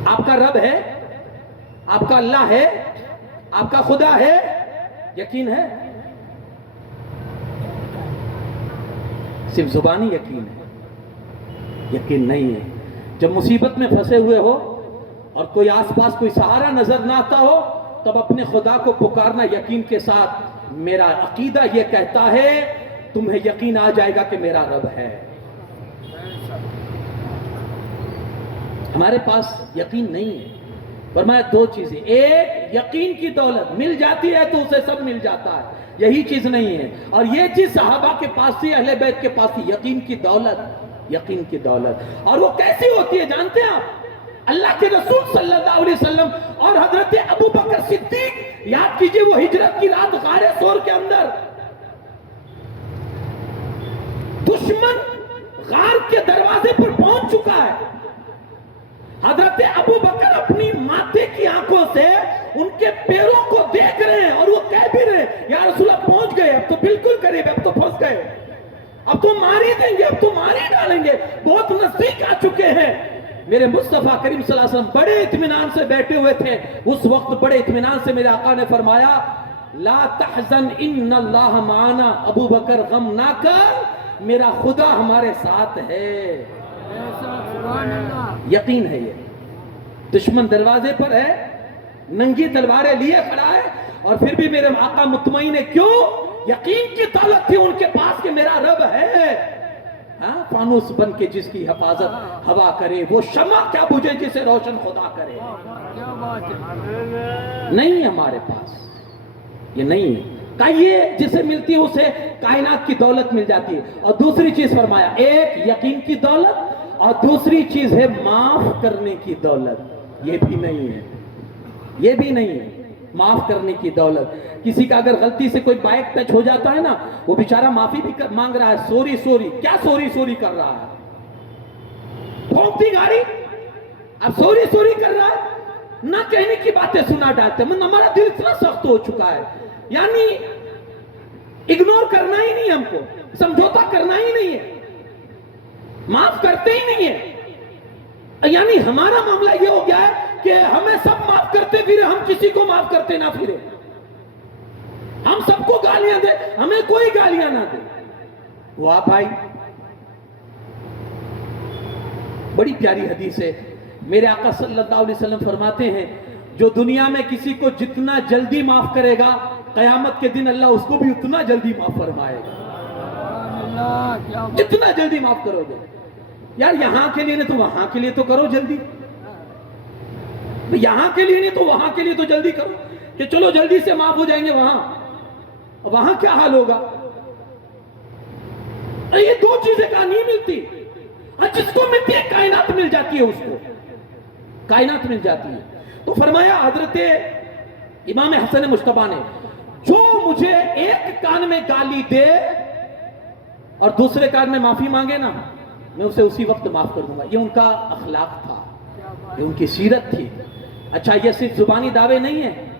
آپ کا رب ہے، آپ کا اللہ ہے، آپ کا خدا ہے، یقین ہے؟ صرف زبانی یقین ہے، یقین نہیں ہے. جب مصیبت میں پھنسے ہوئے ہو اور کوئی آس پاس کوئی سہارا نظر نہ آتا ہو تب اپنے خدا کو پکارنا یقین کے ساتھ. میرا عقیدہ یہ کہتا ہے تمہیں یقین آ جائے گا کہ میرا رب ہے. ہمارے پاس یقین نہیں ہے. فرمایا دو چیزیں، ایک یقین کی دولت، مل جاتی ہے تو اسے سب مل جاتا ہے، یہی چیز نہیں ہے. اور یہ چیز صحابہ کے پاس تھی، اہل بیت کے پاس تھی، یقین کی دولت. یقین کی دولت. اور وہ کیسی ہوتی ہے جانتے ہیں آپ؟ اللہ کے رسول صلی اللہ علیہ وسلم اور حضرت ابو بکر صدیق، یاد کیجئے وہ ہجرت کی رات غار ثور کے اندر دشمن غار کے دروازے پر پہنچ چکا ہے. حضرت ابو بکر اپنی ماتھے کی آنکھوں سے ان کے پیروں کو دیکھ رہے ہیں اور وہ کہہ بھی رہے ہیں یا رسول اللہ پہنچ گئے، اب تو بالکل قریب، اب تو پھنس گئے، اب تو مار ہی دیں گے، اب تو مار ہی ڈالیں گے، بہت نزدیک آ چکے ہیں. میرے مصطفیٰ کریم صلی اللہ علیہ وسلم بڑے اطمینان سے بیٹھے ہوئے تھے. اس وقت بڑے اطمینان سے میرے آقا نے فرمایا لا تحزن ان اللہ معنا، ابو بکر غم نہ کر، میرا خدا ہمارے ساتھ ہے. یقین ہے. یہ دشمن دروازے پر ہے، ننگی تلواریں لیے کھڑا ہے، اور پھر بھی میرے آقا مطمئن ہے. کیوں؟ یقین کی دولت تھی ان کے پاس کہ میرا رب ہے. فانوس بن کے جس کی حفاظت ہوا کرے، وہ شمع کیا بجھے جسے روشن خدا کرے. نہیں ہمارے پاس یہ نہیں ہے. یہ جسے ملتی ہے اسے کائنات کی دولت مل جاتی ہے. اور دوسری چیز فرمایا، ایک یقین کی دولت اور دوسری چیز ہے معاف کرنے کی دولت. یہ بھی نہیں ہے، یہ بھی نہیں ہے معاف کرنے کی دولت. کسی کا اگر غلطی سے کوئی بائک ٹچ ہو جاتا ہے نا، وہ بیچارہ معافی بھی مانگ رہا ہے، سوری سوری. کیا سوری سوری کر رہا ہے؟ ٹھونکتی گاڑی، اب سوری سوری کر رہا ہے، نہ کہنے کی باتیں سنا ڈالتے. ہمارا دل اتنا سخت ہو چکا ہے، یعنی اگنور کرنا ہی نہیں، ہم کو سمجھوتا کرنا ہی نہیں ہے، معاف کرتے ہی نہیں ہے. یعنی ہمارا معاملہ یہ ہو گیا ہے کہ ہمیں سب معاف کرتے پھرے، ہم کسی کو معاف کرتے نہ پھرے. ہم سب کو گالیاں دے، ہمیں کوئی گالیاں نہ دے. واہ بھائی، بڑی پیاری حدیث ہے. میرے آقا صلی اللہ علیہ وسلم فرماتے ہیں جو دنیا میں کسی کو جتنا جلدی معاف کرے گا، قیامت کے دن اللہ اس کو بھی اتنا جلدی معاف فرمائے گا. جتنا جلدی معاف کرو گے. یار یہاں کے لیے نہیں تو وہاں کے لیے تو کرو جلدی، یہاں کے لیے نہیں تو وہاں کے لیے تو جلدی کرو کہ چلو جلدی سے معاف ہو جائیں گے. وہاں کیا حال ہوگا؟ یہ دو چیزیں کہاں نہیں ملتی. جس کو ملتی ہے کائنات مل جاتی ہے، اس کو کائنات مل جاتی ہے. تو فرمایا حضرت امام حسن مجتبی نے جو مجھے ایک کان میں گالی دے اور دوسرے کان میں معافی مانگے نا، میں اسے اسی وقت معاف کر دوں گا. یہ ان کا اخلاق تھا، یہ ان کی سیرت تھی. اچھا یہ صرف زبانی دعوے نہیں ہیں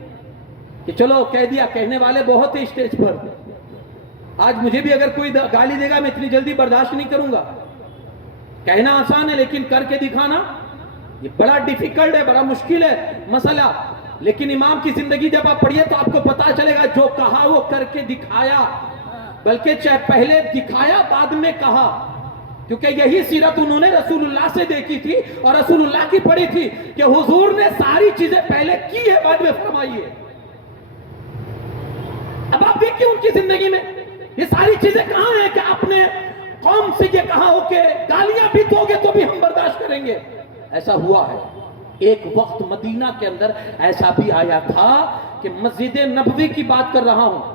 کہ چلو کہہ دیا، کہنے والے بہت ہیں اسٹیج پر. آج مجھے بھی اگر کوئی گالی دے گا میں اتنی جلدی برداشت نہیں کروں گا. کہنا آسان ہے لیکن کر کے دکھانا یہ بڑا ڈیفیکلٹ ہے، بڑا مشکل ہے مسئلہ. لیکن امام کی زندگی جب آپ پڑھیے تو آپ کو پتا چلے گا جو کہا وہ کر کے دکھایا، بلکہ چاہے پہلے دکھایا بعد میں کہا، کیونکہ یہی سیرت انہوں نے رسول اللہ سے دیکھی تھی اور رسول اللہ کی پڑھی تھی کہ حضور نے ساری چیزیں پہلے کی ہے بعد میں فرمائی ہے. اب آپ دیکھیں ان کی زندگی میں یہ ساری چیزیں کہاں ہیں کہ آپ نے قوم سے یہ کہا ہو کہ گالیاں بھی دو گے تو بھی ہم برداشت کریں گے. ایسا ہوا ہے. ایک وقت مدینہ کے اندر ایسا بھی آیا تھا کہ مسجد نبوی کی بات کر رہا ہوں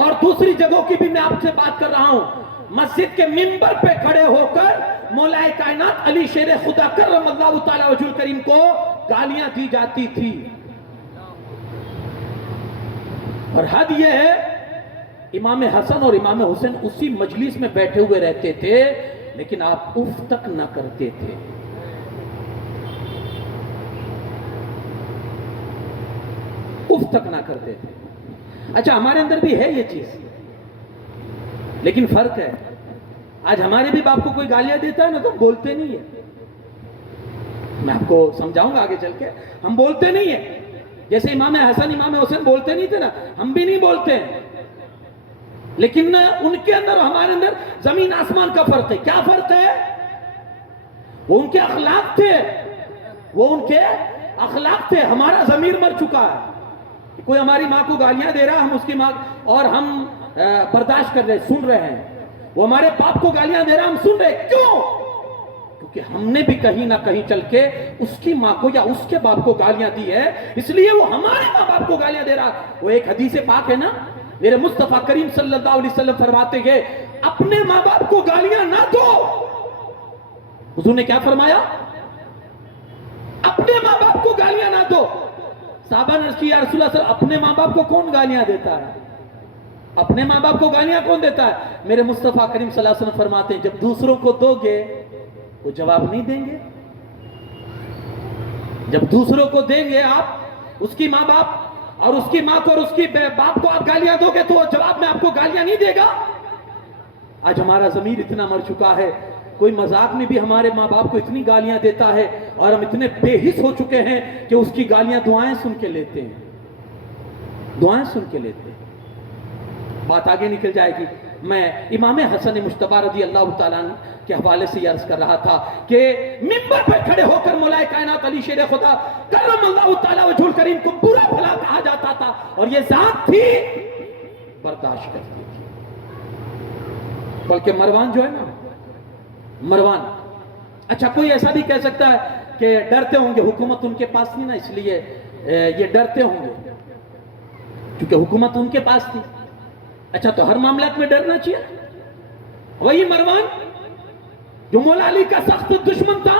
اور دوسری جگہوں کی بھی میں آپ سے بات کر رہا ہوں، مسجد کے منبر پہ کھڑے ہو کر مولا کائنات علی شیر خدا کرم اللہ تعالی وجہ الکریم کو گالیاں دی جاتی تھی. اور حد یہ ہے امام حسن اور امام حسین اسی مجلس میں بیٹھے ہوئے رہتے تھے لیکن آپ اف تک نہ کرتے تھے. اف تک نہ کرتے تھے. اچھا ہمارے اندر بھی ہے یہ چیز لیکن فرق ہے. آج ہمارے بھی باپ کو کوئی گالیاں دیتا ہے نا تو ہم بولتے نہیں ہیں. میں آپ کو سمجھاؤں گا آگے چل کے. ہم بولتے نہیں ہیں. جیسے امام حسن امام حسین بولتے نہیں تھے نا ہم بھی نہیں بولتے ہیں. لیکن ان کے اندر اور ہمارے اندر زمین آسمان کا فرق ہے. کیا فرق ہے؟ وہ ان کے اخلاق تھے. وہ ان کے اخلاق تھے. ہمارا ضمیر مر چکا ہے. کوئی ہماری ماں کو گالیاں دے رہا ہے ہم اس کی ماں اور ہم برداشت کر رہے سن رہے ہیں. وہ ہمارے باپ کو گالیاں دے رہا ہم سن رہے. کیوں؟ کیونکہ ہم نے بھی کہیں نہ کہیں چل کے اس کی ماں کو یا اس کے باپ کو گالیاں دی ہے اس لیے وہ ہمارے ماں باپ کو گالیاں دے رہا. وہ ایک حدیث پاک ہے نا میرے مصطفیٰ کریم صلی اللہ علیہ وسلم فرماتے ہیں اپنے ماں باپ کو گالیاں نہ دو. حضور نے کیا فرمایا؟ اپنے ماں باپ کو گالیاں نہ دو. صحابہ نے کہا یا رسول اللہ صلی اللہ علیہ وسلم اپنے ماں باپ کو کون گالیاں دیتا ہے؟ اپنے ماں باپ کو گالیاں کون دیتا ہے؟ میرے مصطفیٰ کریم صلی اللہ علیہ وسلم فرماتے ہیں جب دوسروں کو دو گے وہ جواب نہیں دیں گے. جب دوسروں کو دیں گے آپ اس کی ماں باپ اور اس کی ماں کو اور اس کی باپ کو آپ گالیاں دو گے تو وہ جواب میں آپ کو گالیاں نہیں دے گا. آج ہمارا ضمیر اتنا مر چکا ہے کوئی مذاق میں بھی ہمارے ماں باپ کو اتنی گالیاں دیتا ہے اور ہم اتنے بے حس ہو چکے ہیں کہ اس کی گالیاں دعائیں سن کے لیتے ہیں. دعائیں سن کے لیتے ہیں. بات آگے نکل جائے گی. میں امام حسن مجتبی رضی اللہ تعالیٰ عنہ کے حوالے سے یہ عرض کر رہا تھا کہ منبر پر کھڑے ہو کر مولا کائنات علی شیر خدا کرم اللہ تعالیٰ وجہ الکریم کو برا بھلا کہا جاتا تھا اور یہ ذات تھی برداشت کرتی تھی. بلکہ مروان جو ہے نا مروان اچھا کوئی ایسا بھی کہہ سکتا ہے کہ ڈرتے ہوں گے حکومت ان کے پاس نہیں نا اس لیے یہ ڈرتے ہوں گے کیونکہ حکومت ان کے پاس تھی. اچھا تو ہر معاملات میں ڈرنا چاہیے. وہی مروان جو مولا علی کا سخت دشمن تھا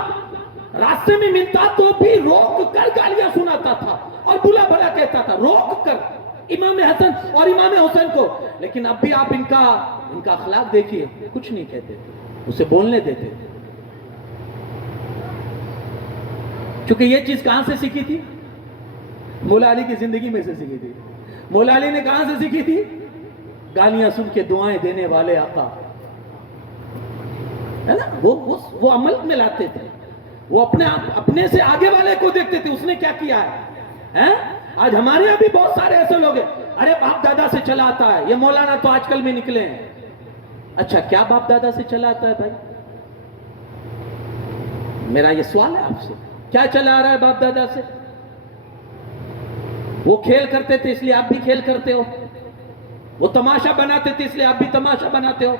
راستے میں ملتا تو بھی روک کر گالیاں سناتا تھا اور بلا بھلا کہتا تھا روک کر امام حسن اور امام حسین کو. لیکن اب بھی آپ ان کا اخلاق دیکھیے کچھ نہیں کہتے اسے بولنے دیتے تھے. چونکہ یہ چیز کہاں سے سیکھی تھی؟ مولا علی کی زندگی میں سے سیکھی تھی. مولا علی نے کہاں سے سیکھی تھی؟ گالیاں سن کے دعائیں دینے والے آقا ہے نا وہ عمل میں لاتے تھے. وہ اپنے سے آگے والے کو دیکھتے تھے اس نے کیا کیا ہے. آج ہمارے یہاں بھی بہت سارے ایسے لوگ ہیں ارے باپ دادا سے چلا آتا ہے. یہ مولانا تو آج کل میں نکلے ہیں. اچھا کیا باپ دادا سے چلا آتا ہے بھائی؟ میرا یہ سوال ہے آپ سے کیا چلا آ رہا ہے باپ دادا سے؟ وہ کھیل کرتے تھے اس لیے آپ بھی کھیل کرتے ہو. وہ تماشا بناتے تھے اس لیے آپ بھی تماشا بناتے ہو.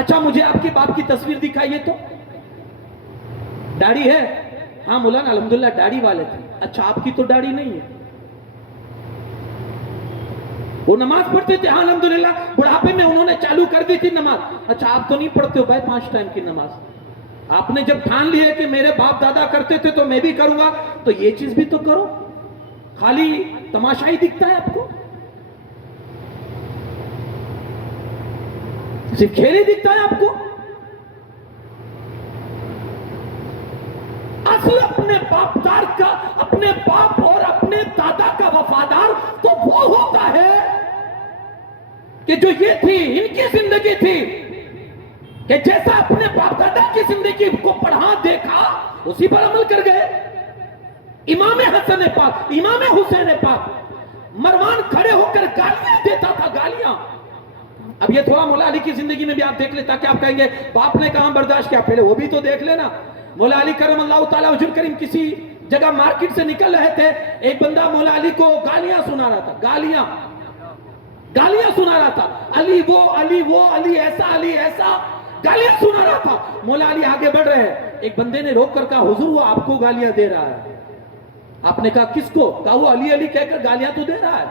اچھا مجھے آپ کے باپ کی تصویر دکھائیے تو. داڑھی ہے؟ ہاں مولانا الحمدللہ داڑھی والے تھے. اچھا آپ کی تو داڑھی نہیں ہے. وہ نماز پڑھتے تھے؟ ہاں الحمدللہ بڑھاپے میں انہوں نے چالو کر دی تھی نماز. اچھا آپ تو نہیں پڑھتے ہو بھائی 5 ٹائم کی نماز. آپ نے جب ٹھان لی ہے کہ میرے باپ دادا کرتے تھے تو میں بھی کروں گا تو یہ چیز بھی تو کرو. خالی تماشا ہی دکھتا ہے آپ کو؟ صرف کھیل ہی دکھتا ہے آپ کو؟ اصل اپنے باپ دار کا اپنے باپ اور اپنے دادا کا وفادار تو وہ ہوتا ہے کہ جو یہ تھی ان کی زندگی تھی کہ جیسا اپنے باپ دادا کی زندگی کو پڑھا دیکھا اسی پر عمل کر گئے. امام حسن پاک امام حسین پاک مروان کھڑے ہو کر گالیاں دیتا تھا گالیاں. اب یہ تھوڑا مولا علی کی زندگی میں بھی آپ دیکھ لیں تاکہ آپ کہیں گے باپ نے کہاں برداشت کیا پہلے وہ بھی تو دیکھ لینا. مولا علی کرم اللہ تعالیٰ وجہ الکریم کسی جگہ مارکیٹ سے نکل رہے تھے ایک بندہ مولا علی کو گالیاں سنا رہا تھا. گالیاں سنا رہا تھا. علی وہ علی ایسا گالیاں سنا رہا تھا. مولا علی آگے بڑھ رہے ہیں. ایک بندے نے روک کر کہا حضور وہ آپ کو گالیاں دے رہا ہے. آپ نے کہا کس کو؟ کہا وہ علی کہہ کر گالیاں تو دے رہا ہے.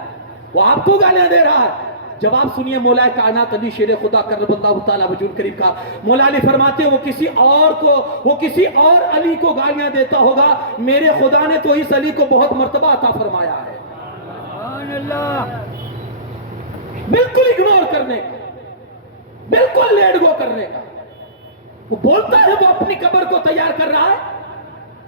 وہ آپ کو گالیاں دے رہا ہے. جواب سنیے مولا کائنات علی شیر خدا کرم اللہ تعالیٰ وجہ الکریم کا. مولا علی فرماتے ہیں وہ کسی اور علی کو گالیاں دیتا ہوگا میرے خدا نے تو اس علی کو بہت مرتبہ عطا فرمایا ہے. بالکل اگنور کرنے کا، بالکل لیٹ گو کرنے کا. وہ بولتا ہے وہ اپنی قبر کو تیار کر رہا ہے،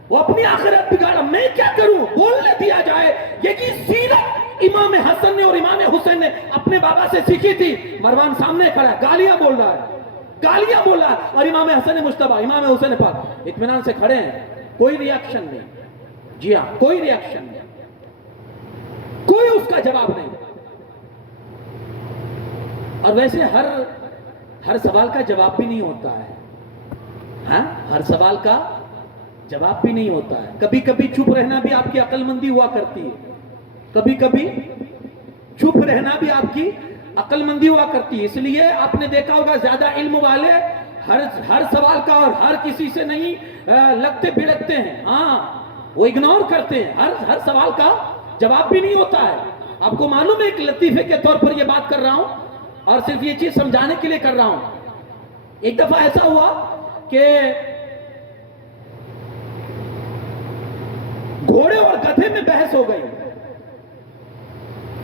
وہ اپنی آخرت بگاڑا. میں کیا کروں؟ بولنے دیا جائے. یہی سیرت امام حسن نے اور امام حسین نے اپنے بابا سے سیکھی تھی. مروان سامنے کھڑا ہے، گالیاں بول رہا ہے، گالیاں بول رہا ہے، اور امام حسن مجتبیٰ امام حسین پاک اطمینان سے کھڑے ہیں، کوئی ری ایکشن نہیں. جی ہاں، کوئی ری ایکشن نہیں، کوئی اس کا جواب نہیں. اور ویسے ہر سوال کا جواب بھی نہیں ہوتا ہے. ہاں، ہر سوال کا جواب بھی نہیں ہوتا ہے. کبھی کبھی چپ رہنا بھی آپ کی عقل مندی ہوا کرتی ہے. کبھی کبھی چپ رہنا بھی آپ کی عقل مندی ہوا کرتی ہے. اس لیے آپ نے دیکھا ہوگا زیادہ علم والے ہر سوال کا اور ہر کسی سے نہیں لگتے بھڑکتے ہیں. ہاں، وہ اگنور کرتے ہیں. ہر سوال کا جواب بھی نہیں ہوتا ہے. آپ کو معلوم ہے، ایک لطیفے کے طور پر یہ بات کر رہا ہوں اور صرف یہ چیز سمجھانے کے لیے کر رہا ہوں. ایک دفعہ ایسا ہوا کہ گھوڑے اور گدھے میں بحث ہو گئی.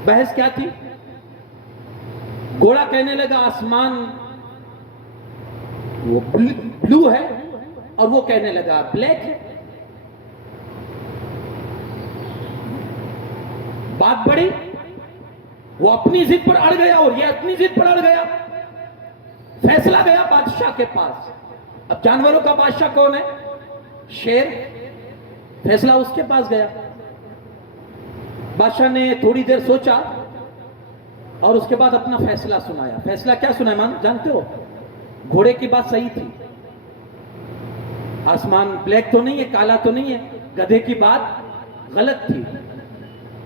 بحث کیا تھی؟ گھوڑا کہنے لگا آسمان وہ بلو ہے، اور وہ کہنے لگا بلیک ہے. بات بڑی، وہ اپنی ضد پر اڑ گیا اور یہ اپنی ضد پر اڑ گیا. فیصلہ گیا بادشاہ کے پاس. اب جانوروں کا بادشاہ کون ہے؟ شیر. فیصلہ اس کے پاس گیا. بادشاہ نے تھوڑی دیر سوچا اور اس کے بعد اپنا فیصلہ سنایا. فیصلہ کیا سنایا جانتے ہو؟ گھوڑے کی بات صحیح تھی، آسمان بلیک تو نہیں ہے، کالا تو نہیں ہے. گدھے کی بات غلط تھی.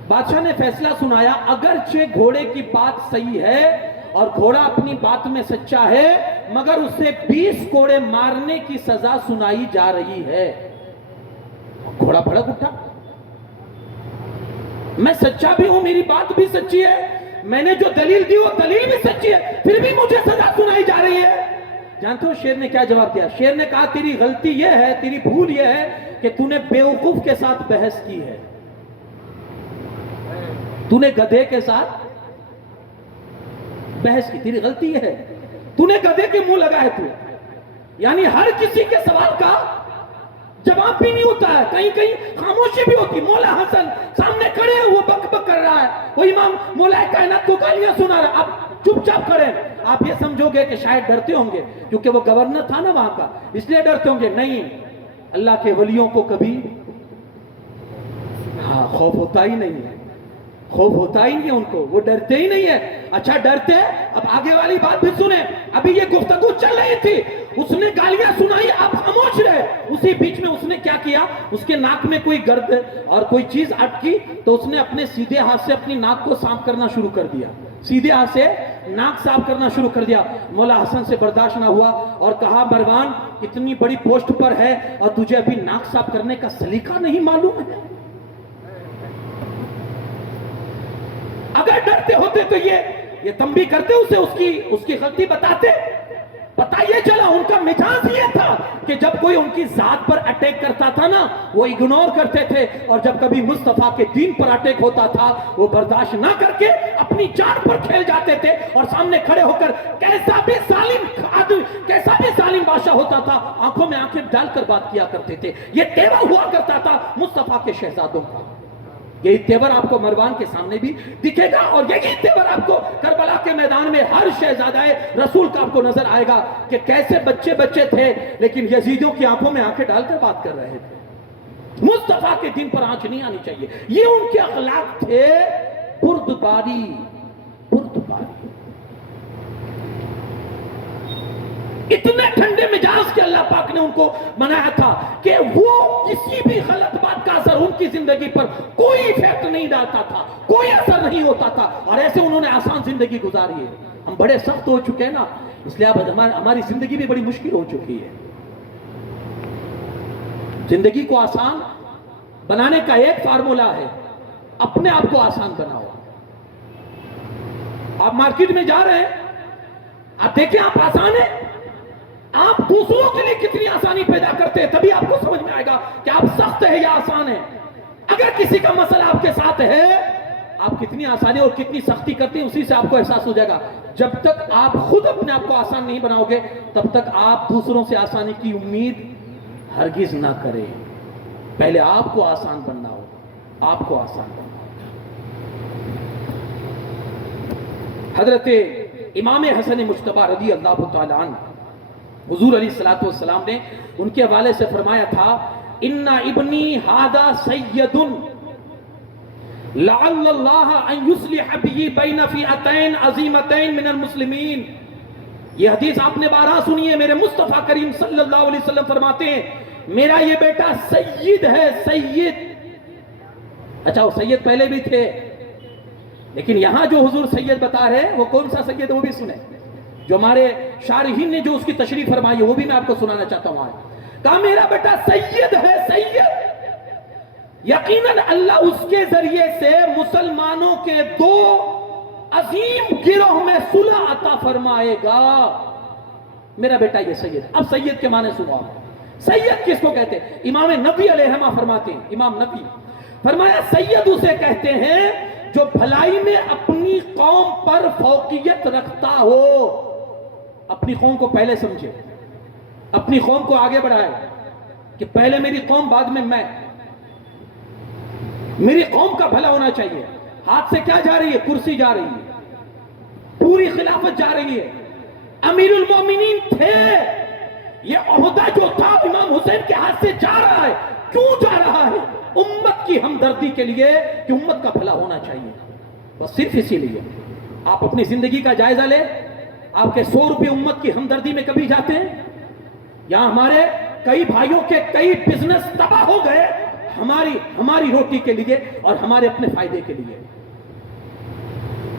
بادشاہ نے فیصلہ سنایا، اگرچہ گھوڑے کی بات صحیح ہے اور گھوڑا اپنی بات میں سچا ہے، مگر اسے 20 کوڑے مارنے کی سزا سنائی جا رہی ہے. گھوڑا بھڑک اٹھا، میں سچا بھی ہوں، میری بات بھی سچی ہے، میں نے جو دلیل دی وہ دلیل بھی سچی ہے، پھر بھی مجھے سزا سنائی جا رہی ہے. جانتے ہو شیر نے کیا جواب دیا؟ شیر نے کہا تیری غلطی یہ ہے، تیری بھول یہ ہے کہ تو نے بیوقوف کے ساتھ بحث کی ہے. تو نے گدھے کے ساتھ بحث کی، تیری غلطی یہ ہے. تو نے گدھے کے منہ لگائے تھے. یعنی ہر کسی کے سوال کا جواب بھی نہیں ہوتا ہے، کہیں کہیں خاموشی بھی ہوتی. مولا حسن سامنے کھڑے ہیں، وہ بک بک کر رہا ہے، وہ امام مولا کائنات کو گالیاں سنا رہا ہے. آپ چپ چاپ کھڑے ہیں. آپ یہ سمجھو گے کہ شاید ڈرتے ہوں گے کیونکہ وہ گورنر تھا نا وہاں کا، اس لیے ڈرتے ہوں گے. نہیں، اللہ کے ولیوں کو کبھی خوف ہوتا ہی نہیں ہے، خوف ہوتا ہی نہیں ہے ان کو، وہ ڈرتے ہی نہیں ہے. اچھا ڈرتے. اب آگے والی بات بھی سنیں. ابھی یہ گفتگو چل رہی تھی، اس نے گالیاں سنائی، آپ خاموش رہے. اسی بیچ میں اس نے کیا کیا؟ اس کے ناک میں کوئی گرد اور کوئی چیز اٹکی تو اس نے اپنے سیدھے ہاتھ سے اپنی ناک کو صاف کرنا شروع کر دیا. سیدھے ہاتھ سے ناک صاف کرنا شروع کر دیا. مولا حسن سے برداشت نہ ہوا اور کہا مروان اتنی بڑی پوسٹ پر ہے اور تجھے ابھی ناک صاف کرنے کا سلیقہ نہیں معلوم ہے؟ اگر ڈرتے ہوتے تو یہ تنبیہ کرتے اسے، اس کی غلطی بتاتے. پتہ یہ چلا ان کا مزاج یہ تھا کہ جب کوئی ان کی ذات پر اٹیک کرتا تھا نا وہ اگنور کرتے تھے، اور جب کبھی مصطفیٰ کے دین پر اٹیک ہوتا تھا وہ برداشت نہ کر کے اپنی جان پر کھیل جاتے تھے اور سامنے کھڑے ہو کر کیسا بھی ظالم بادشاہ ہوتا تھا آنکھوں میں آنکھیں ڈال کر بات کیا کرتے تھے. یہ تیور ہوا کرتا تھا مصطفیٰ کے شہزادوں کا. یہی تیور آپ کو مروان کے سامنے بھی دکھے گا، اور یہی تیور آپ کو کربلا کے میدان میں ہر شہزادہ رسول کا آپ کو نظر آئے گا کہ کیسے بچے تھے لیکن یزیدیوں کی آنکھوں میں آنکھیں ڈال کر بات کر رہے تھے. مصطفیٰ کے دین پر آنچ نہیں آنی چاہیے. یہ ان کے اخلاق تھے. بردباری. اتنے ٹھنڈے مزاج کے اللہ پاک نے ان کو بنایا تھا کہ وہ کسی بھی غلط بات کا اثر ان کی زندگی پر کوئی ایفیکٹ نہیں ڈالتا تھا، کوئی اثر نہیں ہوتا تھا، اور ایسے انہوں نے آسان زندگی گزاری ہے. ہم بڑے سخت ہو چکے ہیں نا، اس لیے اب ہماری زندگی بھی بڑی مشکل ہو چکی ہے. زندگی کو آسان بنانے کا ایک فارمولا ہے، اپنے آپ کو آسان بناؤ. آپ مارکیٹ میں جا رہے ہیں، آپ دیکھیں آپ آسان ہے، آپ دوسروں کے لیے کتنی آسانی پیدا کرتے ہیں، تبھی آپ کو سمجھ میں آئے گا کہ آپ سخت ہے یا آسان ہے. اگر کسی کا مسئلہ آپ کے ساتھ ہے، آپ کتنی آسانی اور کتنی سختی کرتے ہیں اسی سے آپ کو احساس ہو جائے گا. جب تک آپ خود اپنے آپ کو آسان نہیں بناؤ گے تب تک آپ دوسروں سے آسانی کی امید ہرگز نہ کریں. پہلے آپ کو آسان بننا ہو, آپ کو آسان بننا. حضرت امام حسن مجتبی رضی اللہ تعالی عنہ, حضور علیہ الصلوۃ والسلام نے ان کے حوالے سے فرمایا تھا, ان ابنی ھذا سید لعل اللہ ان یصلح به بین فئتین عظیمتین من المسلمین. یہ حدیث آپ نے بارہا سنی ہے. میرے مصطفیٰ کریم صلی اللہ علیہ وسلم فرماتے ہیں میرا یہ بیٹا سید ہے, سید. اچھا وہ سید پہلے بھی تھے, لیکن یہاں جو حضور سید بتا رہے ہیں وہ کون سا سید ہے وہ بھی سنیں. جو ہمارے شارحین نے جو اس کی تشریح فرمائی ہے وہ بھی میں آپ کو سنانا چاہتا ہوں. کہا میرا بیٹا سید ہے, سید. یقیناً اللہ اس کے ذریعے سے مسلمانوں کے دو عظیم گروہ میں صلح عطا فرمائے گا. میرا بیٹا یہ سید. اب سید کے معنی سنو آپ. سید کس کو کہتے ہیں؟ امام نبی علیہ السلام فرماتے ہیں, امام نبی فرمایا سید اسے کہتے ہیں جو بھلائی میں اپنی قوم پر فوقیت رکھتا ہو. اپنی قوم کو پہلے سمجھے, اپنی قوم کو آگے بڑھائے کہ پہلے میری قوم بعد میں میں. میری قوم کا بھلا ہونا چاہیے. ہاتھ سے کیا جا رہی ہے؟ کرسی جا رہی ہے, پوری خلافت جا رہی ہے. امیر المومنین تھے, یہ عہدہ جو تھا امام حسین کے ہاتھ سے جا رہا ہے. کیوں جا رہا ہے؟ امت کی ہمدردی کے لیے کہ امت کا بھلا ہونا چاہیے. بس صرف اسی لیے. آپ اپنی زندگی کا جائزہ لیں, آپ کے 100 روپے امت کی ہمدردی میں کبھی جاتے ہیں؟ یہاں ہمارے کئی بھائیوں کے کئی بزنس تباہ ہو گئے ہماری روٹی کے لیے اور ہمارے اپنے فائدے کے لیے.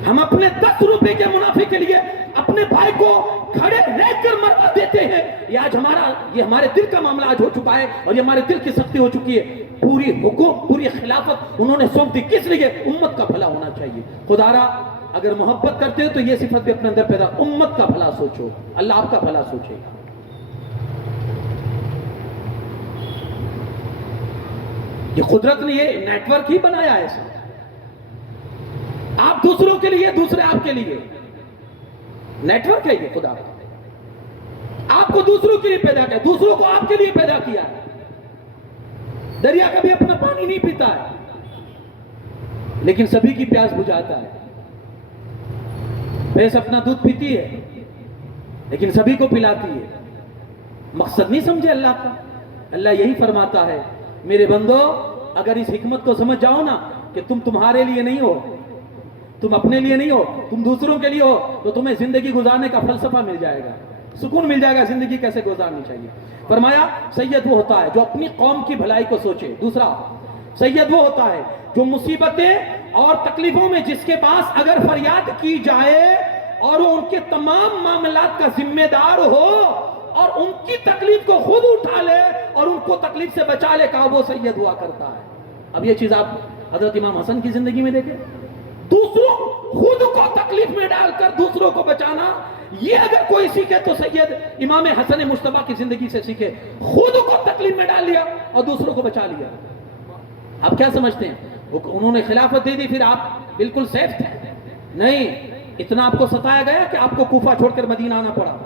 ہم اپنے 10 روپے کے منافع کے لیے اپنے بھائی کو کھڑے رہ کر مروا دیتے ہیں. یہ ہمارے دل کا معاملہ آج ہو چکا ہے اور یہ ہمارے دل کی سختی ہو چکی ہے. پوری حکم, پوری خلافت انہوں نے سونپ دی. کس لیے؟ امت کا بھلا ہونا چاہیے. خدا را اگر محبت کرتے ہو تو یہ صفت بھی اپنے اندر پیدا. امت کا بھلا سوچو, اللہ آپ کا بھلا سوچے گا. یہ قدرت نے یہ نیٹ ورک ہی بنایا ہے. ایسا آپ دوسروں کے لیے, دوسرے آپ کے لیے. نیٹ ورک ہے یہ خدا کا. آپ کو دوسروں کے لیے پیدا کیا, دوسروں کو آپ کے لیے پیدا کیا ہے. دریا کبھی اپنا پانی نہیں پیتا ہے لیکن سبھی کی پیاس بجھاتا ہے. بھینس اپنا دودھ پیتی ہے لیکن سبھی کو پلاتی ہے. مقصد نہیں سمجھے اللہ کا. اللہ یہی فرماتا ہے میرے بندو اگر اس حکمت کو سمجھ جاؤ نا کہ تم تمہارے لیے نہیں ہو, تم اپنے لیے نہیں ہو, تم دوسروں کے لیے ہو, تو تمہیں زندگی گزارنے کا فلسفہ مل جائے گا, سکون مل جائے گا زندگی کیسے گزارنی چاہیے. فرمایا سید وہ ہوتا ہے جو اپنی قوم کی بھلائی کو سوچے. دوسرا سید وہ ہوتا ہے جو مصیبتیں اور تکلیفوں میں جس کے پاس اگر فریاد کی جائے اور وہ ان کے تمام معاملات کا ذمہ دار ہو اور ان کی تکلیف کو خود اٹھا لے اور ان کو تکلیف سے بچا لے, کہا وہ سید ہوا کرتا ہے. اب یہ چیز آپ حضرت امام حسن کی زندگی میں دیکھیں. دوسروں خود کو تکلیف میں ڈال کر دوسروں کو بچانا, یہ اگر کوئی سیکھے تو سید امام حسن مجتبی کی زندگی سے سیکھے. خود کو تکلیف میں ڈال لیا اور دوسروں کو بچا لیا. آپ کیا سمجھتے ہیں انہوں نے خلافت دے دی پھر آپ بالکل سیف تھے؟ نہیں, اتنا آپ کو ستایا گیا کہ آپ کو کوفہ چھوڑ کر مدینہ آنا پڑا.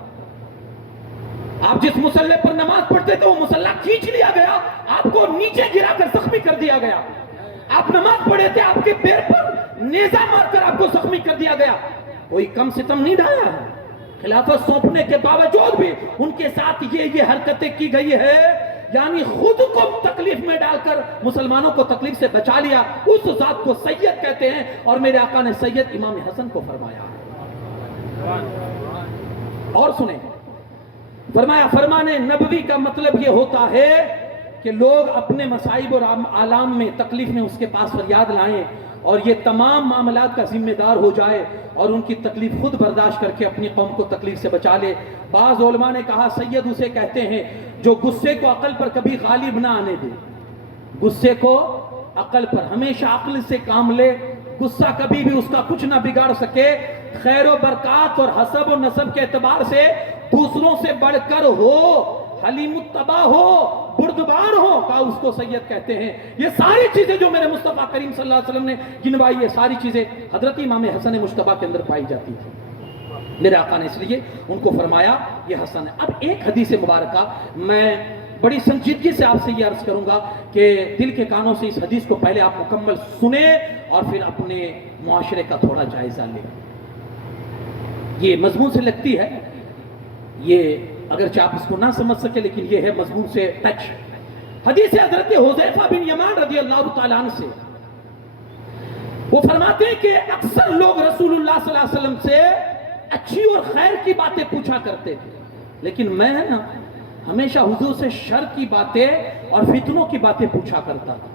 آپ جس مسلح پر نماز پڑھتے تھے وہ مسلح کھینچ لیا گیا, آپ کو نیچے گرا کر زخمی کر دیا گیا. آپ نماز پڑھے تھے, آپ کے پیر پر نیزہ مار کر آپ کو زخمی کر دیا گیا. کوئی کم ستم نہیں ڈالا ہے. خلافت سونپنے کے باوجود بھی ان کے ساتھ یہ حرکتیں کی گئی ہے, یعنی خود کو تکلیف میں ڈال کر مسلمانوں کو تکلیف سے بچا لیا. اس ذات کو سید کہتے ہیں اور میرے آقا نے سید امام حسن کو فرمایا. اور سنیں, فرمایا فرمان نبوی کا مطلب یہ ہوتا ہے کہ لوگ اپنے مصائب اور آلام میں, تکلیف میں اس کے پاس فریاد لائیں اور یہ تمام معاملات کا ذمہ دار ہو جائے اور ان کی تکلیف خود برداشت کر کے اپنی قوم کو تکلیف سے بچا لے. بعض علماء نے کہا سید اسے کہتے ہیں جو غصے کو عقل پر کبھی غالب نہ آنے دے. غصے کو عقل پر ہمیشہ عقل سے کام لے, غصہ کبھی بھی اس کا کچھ نہ بگاڑ سکے. خیر و برکات اور حسب و نسب کے اعتبار سے دوسروں سے بڑھ کر ہو, حلیم الطبع ہو, بردبار ہو، کہا اس کو سید کہتے ہیں۔ یہ ساری چیزیں جو میرے مصطفیٰ کریم صلی اللہ علیہ وسلم نے گنوائی، یہ ساری چیزیں حضرت امام حسن مجتبیٰ کے اندر پائی جاتی تھی۔ میرے آقا نے اس لیے ان کو فرمایا یہ حسن ہے۔ اب ایک حدیث مبارکہ میں بڑی سنجیدگی سے آپ سے یہ عرض کروں گا کہ دل کے کانوں سے اس حدیث کو پہلے آپ مکمل سنیں اور پھر اپنے معاشرے کا تھوڑا جائزہ لیں۔ یہ مضمون سے لگتی ہے، یہ اگرچہ آپ اس کو نہ سمجھ سکے لیکن یہ ہے مضمون سے ٹچ۔ حدیث حضرت حذیفہ بن یمان رضی اللہ تعالیٰ عنہ سے، وہ فرماتے ہیں کہ اکثر لوگ رسول اللہ صلی اللہ علیہ وسلم سے اچھی اور خیر کی باتیں پوچھا کرتے تھے، لیکن میں نا ہمیشہ حضور سے شر کی باتیں اور فتنوں کی باتیں پوچھا کرتا تھا۔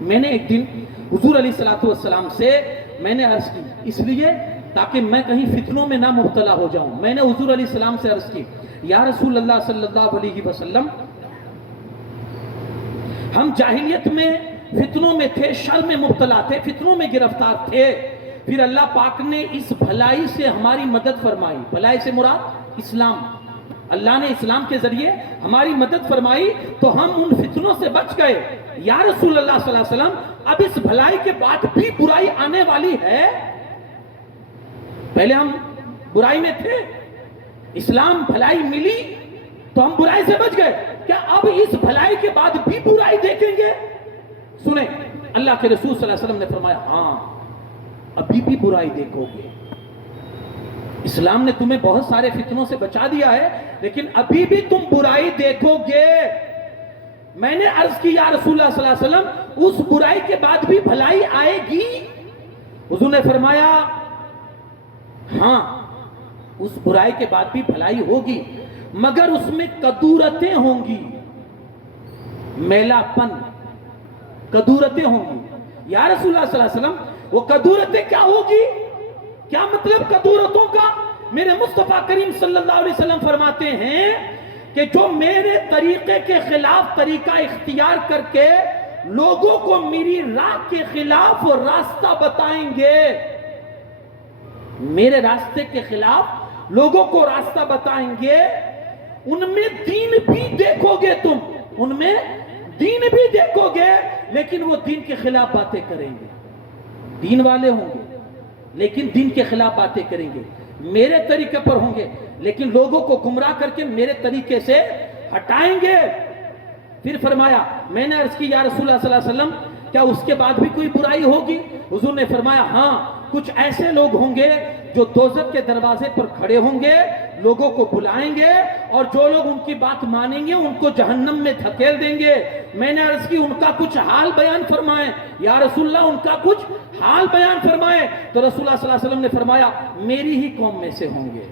میں نے ایک دن حضور علیہ السلام سے میں نے عرض کی، اس لیے تاکہ میں کہیں فتنوں میں نہ مبتلا ہو جاؤں، میں نے حضور علیہ السلام سے عرض کی، یا رسول اللہ صلی اللہ علیہ وسلم، ہم جاہلیت میں فتنوں میں تھے، شر میں مبتلا تھے، فتنوں میں گرفتار تھے، پھر اللہ پاک نے اس بھلائی سے ہماری مدد فرمائی۔ بھلائی سے مراد اسلام، اللہ نے اسلام کے ذریعے ہماری مدد فرمائی تو ہم ان فتنوں سے بچ گئے۔ یا رسول اللہ صلی اللہ علیہ وسلم، اب اس بھلائی کے بعد بھی برائی آنے والی ہے؟ پہلے ہم برائی میں تھے، اسلام بھلائی ملی تو ہم برائی سے بچ گئے، کیا اب اس بھلائی کے بعد بھی برائی دیکھیں گے؟ سنیں، اللہ کے رسول صلی اللہ علیہ وسلم نے فرمایا، ہاں ابھی بھی برائی دیکھو گے۔ اسلام نے تمہیں بہت سارے فتنوں سے بچا دیا ہے، لیکن ابھی بھی تم برائی دیکھو گے۔ میں نے عرض کی، یا رسول اللہ صلی اللہ علیہ وسلم، اس برائی کے بعد بھی بھلائی آئے گی؟ حضور نے فرمایا، ہاں اس برائی کے بعد بھی بھلائی ہوگی، مگر اس میں کدورتیں ہوں گی، میلا پن، کدورتیں ہوں گی۔ یا رسول اللہ صلی اللہ علیہ وسلم، وہ کدورتیں کیا ہوگی؟ کیا مطلب کدورتوں کا؟ میرے مصطفیٰ کریم صلی اللہ علیہ وسلم فرماتے ہیں کہ جو میرے طریقے کے خلاف طریقہ اختیار کر کے لوگوں کو میری راہ کے خلاف راستہ بتائیں گے، میرے راستے کے خلاف لوگوں کو راستہ بتائیں گے، ان میں دین بھی دیکھو گے تم، ان میں دین بھی دیکھو گے، لیکن وہ دین کے خلاف باتیں کریں گے، دین والے ہوں گے لیکن دین کے خلاف باتیں کریں گے، میرے طریقے پر ہوں گے لیکن لوگوں کو گمراہ کر کے میرے طریقے سے ہٹائیں گے۔ پھر فرمایا، میں نے عرض کی، یا رسول اللہ صلی اللہ علیہ وسلم، کیا اس کے بعد بھی کوئی برائی ہوگی؟ حضور نے فرمایا، ہاں کچھ ایسے لوگ ہوں گے جو دوزخ کے دروازے پر کھڑے ہوں گے، لوگوں کو بلائیں گے، اور جو لوگ ان کی بات مانیں گے ان کو جہنم میں دھکیل دیں گے۔ میں نے عرض کی، ان کا کچھ حال بیان فرمائیں یا رسول اللہ، ان کا کچھ حال بیان فرمائیں۔ تو رسول اللہ صلی اللہ علیہ وسلم نے فرمایا، میری ہی قوم میں سے ہوں گے،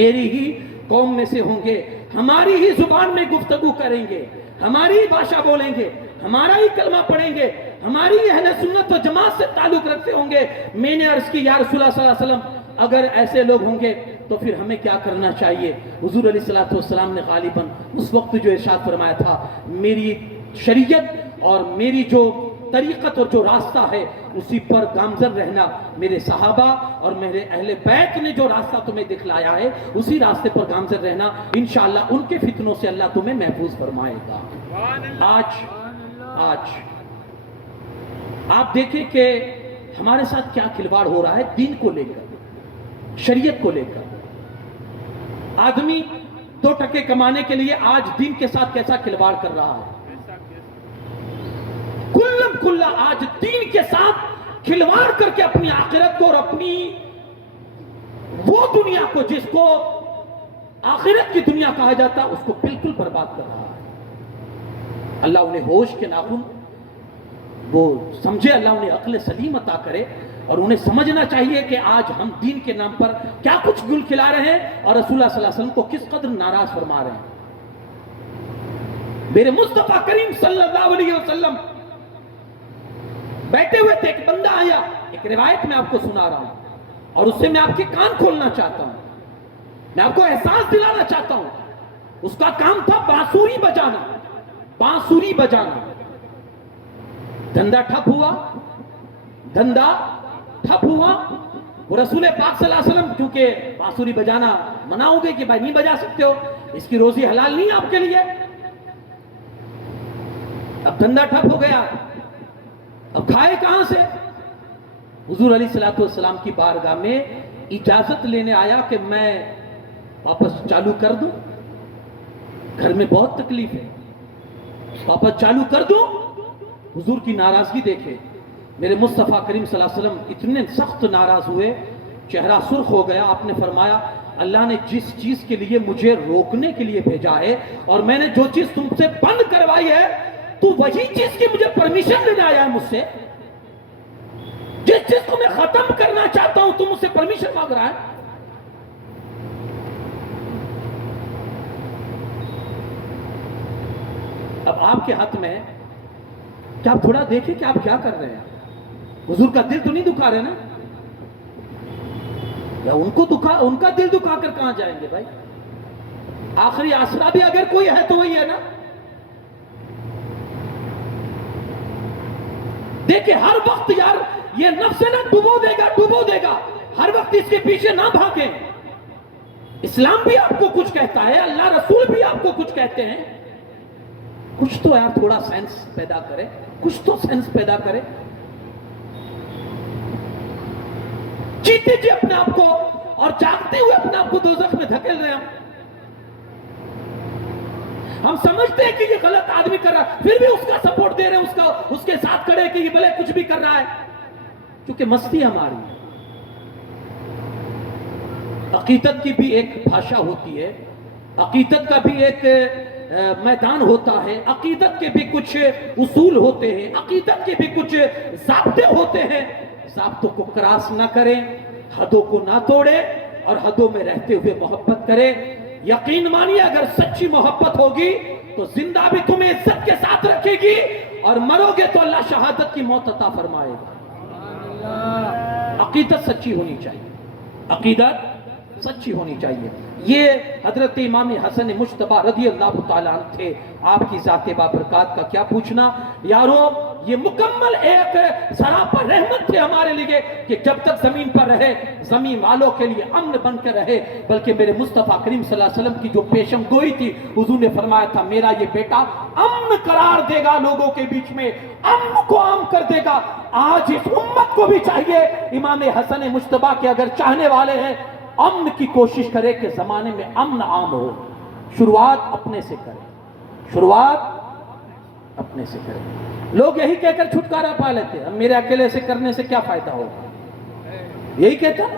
میری ہی قوم میں سے ہوں گے، ہماری ہی زبان میں گفتگو کریں گے، ہماری ہی بھاشا بولیں گے، ہمارا ہی کلمہ پڑھیں گے، ہماری اہل سنت و جماعت سے تعلق رکھتے ہوں گے۔ میں نے عرض کی، یا رسول اللہ صلی اللہ علیہ وسلم، اگر ایسے لوگ ہوں گے تو پھر ہمیں کیا کرنا چاہیے؟ حضور علیہ السلام نے غالباً اس وقت جو ارشاد فرمایا تھا، میری شریعت اور میری جو طریقت اور جو راستہ ہے اسی پر گامزن رہنا، میرے صحابہ اور میرے اہل بیت نے جو راستہ تمہیں دکھلایا ہے اسی راستے پر گامزن رہنا، انشاءاللہ ان کے فتنوں سے اللہ تمہیں محفوظ فرمائے گا۔ آج آپ دیکھیں کہ ہمارے ساتھ کیا کھلواڑ ہو رہا ہے دین کو لے کر، شریعت کو لے کر۔ آدمی 2 ٹکے کمانے کے لیے آج دین کے ساتھ کیسا کھلواڑ کر رہا ہے، کلم کلہ آج دین کے ساتھ کھلواڑ کر کے اپنی آخرت کو اور اپنی وہ دنیا کو جس کو آخرت کی دنیا کہا جاتا اس کو بالکل برباد کر رہا ہے۔ اللہ انہیں ہوش کے ناخن وہ سمجھے، اللہ انہیں عقل سلیم عطا کرے، اور انہیں سمجھنا چاہیے کہ آج ہم دین کے نام پر کیا کچھ گل کھلا رہے ہیں اور رسول اللہ صلی اللہ علیہ وسلم کو کس قدر ناراض فرما رہے ہیں۔ میرے مصطفیٰ کریم صلی اللہ علیہ وسلم بیٹھے ہوئے تھے، ایک بندہ آیا، ایک روایت میں آپ کو سنا رہا ہوں اور اس سے میں آپ کے کان کھولنا چاہتا ہوں، میں آپ کو احساس دلانا چاہتا ہوں۔ اس کا کام تھا بانسری بجانا، بانسری بجانا۔ دھندا ٹھپ ہوا، دھندا ٹھپ ہوا۔ وہ رسول پاک صلی اللہ علیہ وسلم، کیونکہ بانسری بجانا منع ہو گئی کہ بھائی نہیں بجا سکتے ہو، اس کی روزی حلال نہیں ہے آپ کے لیے۔ اب دھندا ٹھپ ہو گیا، اب کھائے کہاں سے؟ حضور علیہ الصلوۃ والسلام کی بارگاہ میں اجازت لینے آیا کہ میں واپس چالو کر دوں، گھر میں بہت تکلیف ہے، واپس چالو کر دوں؟ حضور کی ناراضگی دیکھے، میرے مصطفیٰ کریم صلی اللہ علیہ وسلم اتنے سخت ناراض ہوئے، چہرہ سرخ ہو گیا۔ آپ نے فرمایا اللہ نے جس چیز کے لیے مجھے روکنے کے لیے بھیجا ہے اور میں نے جو چیز تم سے بند کروائی ہے تو وہی چیز کی مجھے پرمیشن لینے آیا ہے مجھ سے؟ جس چیز کو میں ختم کرنا چاہتا ہوں تم مجھ سے پرمیشن مانگ رہا ہے؟ اب آپ کے ہاتھ میں کیا آپ تھوڑا دیکھیں کہ آپ کیا کر رہے ہیں؟ حضور کا دل تو نہیں دکھا رہے نا؟ یا ان کا دل دکھا کر کہاں جائیں گے بھائی؟ آخری آسرا بھی اگر کوئی ہے تو وہی ہے نا۔ دیکھیں ہر وقت یار یہ نفس ہے نا ڈبو دے گا، ہر وقت اس کے پیچھے نہ بھاگیں۔ اسلام بھی آپ کو کچھ کہتا ہے، اللہ رسول بھی آپ کو کچھ کہتے ہیں، کچھ تو یار تھوڑا سینس پیدا کرے، کچھ تو سینس پیدا کرے۔ جیتے جی اپنے آپ کو اور جاگتے ہوئے اپنے آپ کو دوزخ میں دھکیل رہے ہیں۔ ہم سمجھتے ہیں کہ یہ غلط آدمی کر رہا ہے، پھر بھی اس کا سپورٹ دے رہے ہیں، اس کے ساتھ کھڑے کہ یہ بھلے کچھ بھی کر رہا ہے، کیونکہ مستی ہماری۔ عقیدت کی بھی ایک بھاشا ہوتی ہے، عقیدت کا بھی ایک میدان ہوتا ہے، عقیدت کے بھی کچھ اصول ہوتے ہیں، عقیدت کے بھی کچھ ضابطے ہوتے ہیں۔ ضابطوں کو کراس نہ کریں، حدوں کو نہ توڑے اور حدوں میں رہتے ہوئے محبت کرے۔ یقین مانیے اگر سچی محبت ہوگی تو زندہ بھی تمہیں عزت کے ساتھ رکھے گی اور مرو گے تو اللہ شہادت کی موت عطا فرمائے گا۔ عقیدت سچی ہونی چاہیے، عقیدت سچی ہونی چاہیے۔ یہ حضرت امام حسن مجتبی رضی اللہ تعالیٰ عنہ تھے، آپ کی ذات بابرکات کا کیا پوچھنا یارو۔ یہ مکمل ایک سراپا رحمت تھے ہمارے لیے کہ جب تک زمین پر رہے زمین والوں کے لیے امن بن کے رہے، بلکہ میرے مصطفیٰ کریم صلی اللہ علیہ وسلم کی جو پیشم گوئی تھی، حضور نے فرمایا تھا میرا یہ بیٹا امن قرار دے گا، لوگوں کے بیچ میں امن کو عام کر دے گا۔ آج اس امت کو بھی چاہیے امام حسن مجتبی کے اگر چاہنے والے ہیں امن کی کوشش کرے کہ زمانے میں امن عام ہو۔ شروعات اپنے سے کرے، شروعات اپنے سے کرے۔ لوگ یہی کہہ کر چھٹکارا پا لیتے ہیں، میرے اکیلے سے کرنے سے کیا فائدہ ہوگا، یہی کہتا ہے۔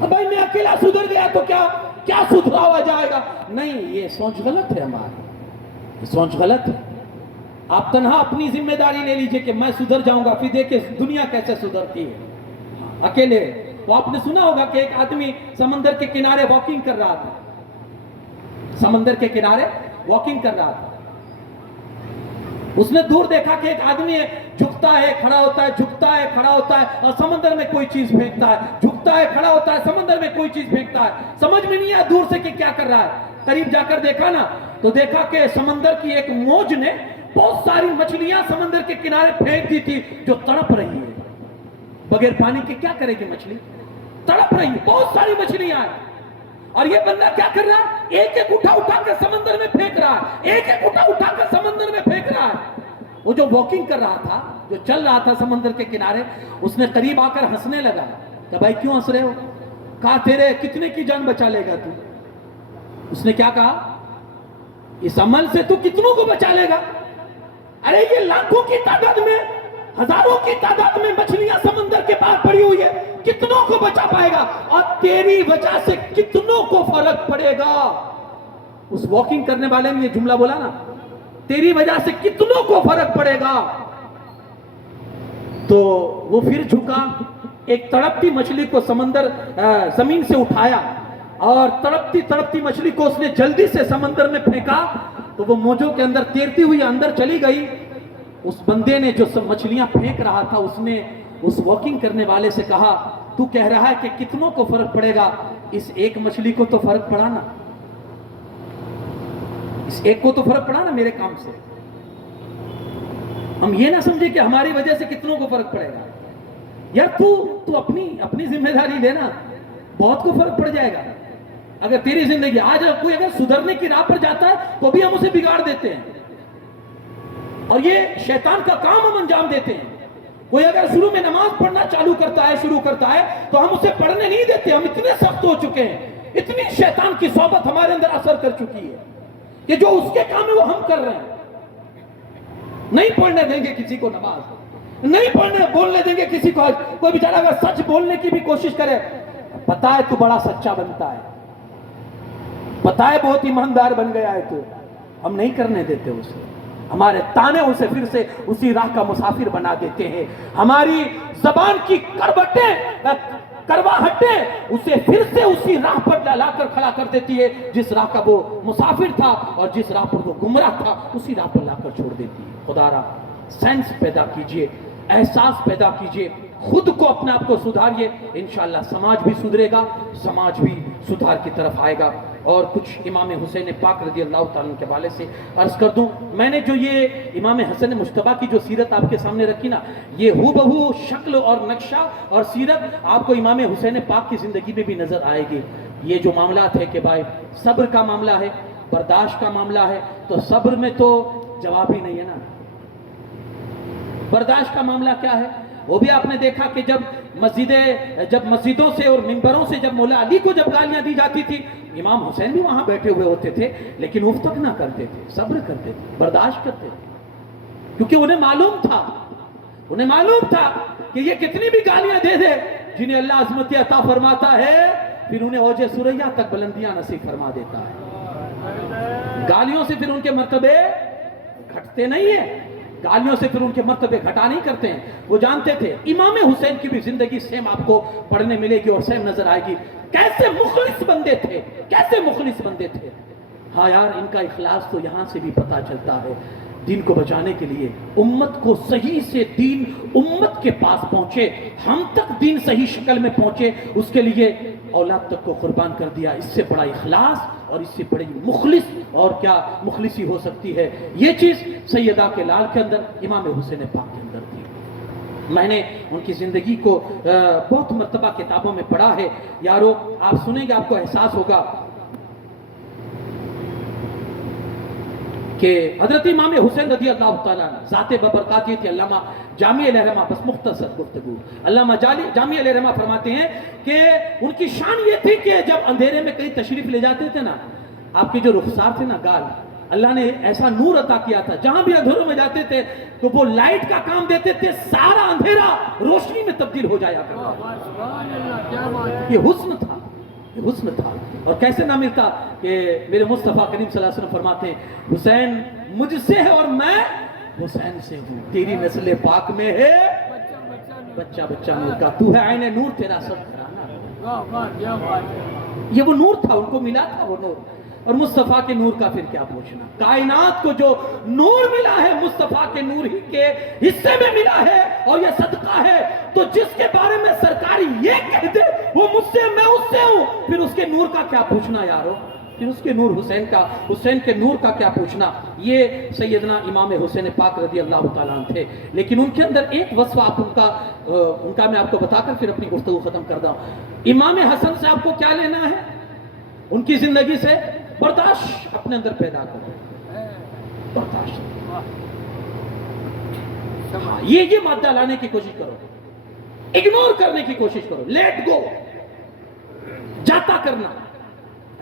اب بھائی میں اکیلا سدھر گیا تو کیا سدھرا ہوا جائے گا؟ نہیں، یہ سوچ غلط ہے ہماری، یہ سوچ غلط ہے۔ آپ تنہا اپنی ذمہ داری لے لیجئے کہ میں سدھر جاؤں گا، پھر دیکھیں دنیا کیسے سدھرتی ہے اکیلے۔ تو آپ نے سنا ہوگا کہ ایک آدمی سمندر کے کنارے واکنگ کر رہا تھا، سمندر کے کنارے واکنگ کر رہا تھا۔ اس نے دور دیکھا کہ ایک آدمی جھکتا ہے کھڑا ہوتا ہے، جھکتا ہے کھڑا ہوتا ہے اور سمندر میں کوئی چیز پھینکتا ہے، جھکتا ہے کھڑا ہوتا ہے سمندر میں کوئی چیز پھینکتا ہے۔ سمجھ میں نہیں آیا دور سے کہ کیا کر رہا ہے۔ قریب جا کر دیکھا نا تو دیکھا کہ سمندر کی ایک موج نے بہت ساری مچھلیاں سمندر کے کنارے پھینک دی تھی جو تڑپ رہی ہے۔ بغیر پانی کے کیا کرے گی مچھلی؟ تڑپ رہی ہے، بہت ساری مچھلیاں ہیں۔ اور یہ بندہ کیا کر رہا ہے؟ ایک ایک اٹھا کر سمندر میں پھینک رہا ہے، ایک ایک اٹھا کر سمندر میں پھینک رہا ہے۔ وہ جو واکنگ کر رہا تھا، جو چل رہا تھا سمندر کے کنارے، اس نے قریب آ کر ہنسنے لگا کہ بھائی کیوں ہنس رہے ہو؟ کہا تیرے کتنے کی جان بچا لے گا تو؟ اس نے کیا کہا؟ اس عمل سے تو کتنوں کو بچا لے گا؟ ارے یہ لاکھوں کی تعداد میں، ہزاروں کی تعداد میں مچھلیاں سمندر کے پار پڑی ہوئی ہے، کتنوں کو بچا پائے گا؟ اور تیری وجہ سے کتنوں کو فرق پڑے گا؟ اس واکنگ کرنے والے نے یہ جملہ بولا نا، تیری وجہ سے کتنوں کو فرق پڑے گا؟ تو وہ پھر جھکا، ایک تڑپتی مچھلی کو زمین سے اٹھایا اور تڑپتی مچھلی کو اس نے جلدی سے سمندر میں پھینکا تو وہ موجوں کے اندر تیرتی ہوئی اندر چلی گئی۔ اس بندے نے جو مچھلیاں پھینک رہا تھا اس نے اس واکنگ کرنے والے سے کہا تو کہہ رہا ہے کہ کتنوں کو فرق پڑے گا؟ اس ایک مچھلی کو تو فرق پڑا نا، اس ایک کو تو فرق پڑا نا میرے کام سے۔ ہم یہ نہ سمجھے کہ ہماری وجہ سے کتنوں کو فرق پڑے گا۔ یار تو اپنی ذمہ داری لینا، بہت کو فرق پڑ جائے گا۔ اگر تیری زندگی آج کوئی اگر سدھرنے کی راہ پر جاتا ہے تو بھی ہم اسے بگاڑ دیتے ہیں، اور یہ شیطان کا کام ہم انجام دیتے ہیں. کوئی اگر شروع میں نماز پڑھنا چالو کرتا ہے، شروع کرتا ہے، تو ہم اسے پڑھنے نہیں دیتے. ہم اتنے سخت ہو چکے ہیں، اتنی شیطان کی صحبت ہمارے اندر اثر کر چکی ہے کہ جو اس کے کام ہے وہ ہم کر رہے ہیں. نہیں پڑھنے دیں گے کسی کو نماز، نہیں بولنے دیں گے کسی کو. کوئی بیچارہ اگر سچ بولنے کی بھی کوشش کرے، پتا ہے تو بڑا سچا بنتا ہے، پتا ہے بہت ایماندار بن گیا ہے تو، ہم نہیں کرنے دیتے اسے. ہمارے تانے اسے پھر سے اسی راہ کا مسافر بنا دیتے ہیں. ہماری زبان کی کرواہٹیں اسے پھر سے اسی راہ پر لا کر کھڑا کر دیتی ہے جس راہ کا وہ مسافر تھا، اور جس راہ پر وہ گمراہ تھا اسی راہ پر لا کر چھوڑ دیتی ہے. خدا را سینس پیدا کیجئے، احساس پیدا کیجئے، خود کو اپنے آپ کو سدھاریے. انشاءاللہ سماج بھی سدھرے گا، سماج بھی سدھار کی طرف آئے گا. اور کچھ امام حسین پاک رضی اللہ تعالیٰ کے حوالے سے عرض کر دوں. میں نے جو یہ امام حسن مجتبیٰ کی جو سیرت آپ کے سامنے رکھی نا، یہ ہو بہو شکل اور نقشہ اور سیرت آپ کو امام حسین پاک کی زندگی میں بھی نظر آئے گی. یہ جو معاملات ہے کہ بھائی صبر کا معاملہ ہے، برداشت کا معاملہ ہے، تو صبر میں تو جواب ہی نہیں ہے نا. برداشت کا معاملہ کیا ہے؟ وہ بھی آپ نے دیکھا کہ جب مسجدوں سے اور منبروں سے جب مولا علی کو جب گالیاں دی جاتی تھی، امام حسین بھی وہاں بیٹھے ہوئے ہوتے تھے، لیکن اف تک نہ کرتے تھے، صبر کرتے تھے، برداشت کرتے تھے. کیونکہ انہیں معلوم تھا کہ یہ کتنی بھی گالیاں دے دے، جنہیں اللہ عظمت عطا فرماتا ہے پھر انہیں اوج ثریا تک بلندیاں نصیب فرما دیتا ہے. گالیوں سے پھر ان کے مرتبے گھٹتے نہیں ہیں، گالیوں سے پھر ان کے مرتبے گھٹا نہیں کرتے ہیں. وہ جانتے تھے. امام حسین کی بھی زندگی سیم آپ کو پڑھنے ملے گی اور سیم نظر آئے گی. کیسے مخلص بندے تھے. ہاں یار، ان کا اخلاص تو یہاں سے بھی پتا چلتا ہے. دین کو بچانے کے لیے، امت کو صحیح سے دین امت کے پاس پہنچے، ہم تک دین صحیح شکل میں پہنچے، اس کے لیے اولاد تک کو قربان کر دیا. اس سے بڑا اخلاص اور اس سے بڑی مخلص اور کیا مخلصی ہو سکتی ہے. یہ چیز سیدہ کے لال کے اندر، امام حسین پاک کے اندر تھی. میں نے ان کی زندگی کو بہت مرتبہ کتابوں میں پڑھا ہے. یارو آپ سنیں گے آپ کو احساس ہوگا کہ حضرت امام حسین رضی اللہ تعالیٰ ذات ببرکاتی تھی. علامہ جامی علیہ رحمہ، بس مختصر گفتگو، علامہ جامی علیہ رحمہ فرماتے ہیں کہ ان کی شان یہ تھی کہ جب اندھیرے میں کہیں تشریف لے جاتے تھے نا، آپ کے جو رخسار تھے نا، گال، اللہ نے ایسا نور عطا کیا تھا، جہاں بھی اندھیروں میں جاتے تھے تو وہ لائٹ کا کام دیتے تھے، سارا اندھیرا روشنی میں تبدیل ہو جایا کرتا. یہ حسن تھا. اور کیسے نہ ملتا کہ میرے مصطفیٰ کریم صلی اللہ علیہ وسلم فرماتے ہیں، حسین مجھ سے ہے اور میں حسین سے ہوں. تیری نسل پاک میں ہے بچہ نور کا، تو ہے عین نور، تیرا سب گھرانا. یہ وہ نور تھا، ان کو ملا تھا وہ نور. اور مصطفیٰ کے نور کا پھر کیا پوچھنا. کائنات کو جو نور ملا ہے مصطفیٰ کے نور ہی کے حصے میں ملا ہے، اور یہ صدقہ ہے. تو جس کے بارے میں سرکاری یہ کہہ دے وہ مجھ سے، میں اس سے ہوں، پھر اس کے نور کا کیا پوچھنا یارو. پھر اس کے نور حسین کے نور کا کیا پوچھنا. یہ سیدنا امام حسین پاک رضی اللہ تعالیٰ عنہ تھے. لیکن ان کے اندر ایک وصف آپ ان کا میں آپ کو بتا کر پھر اپنی گفتگو ختم کر دوں. امام حسن سے آپ کو کیا لینا ہے؟ ان کی زندگی سے برداشت اپنے اندر پیدا کرو. برداشت، یہ مادہ لانے کی کوشش کرو، اگنور کرنے کی کوشش کرو، لیٹ گو، جاتا کرنا،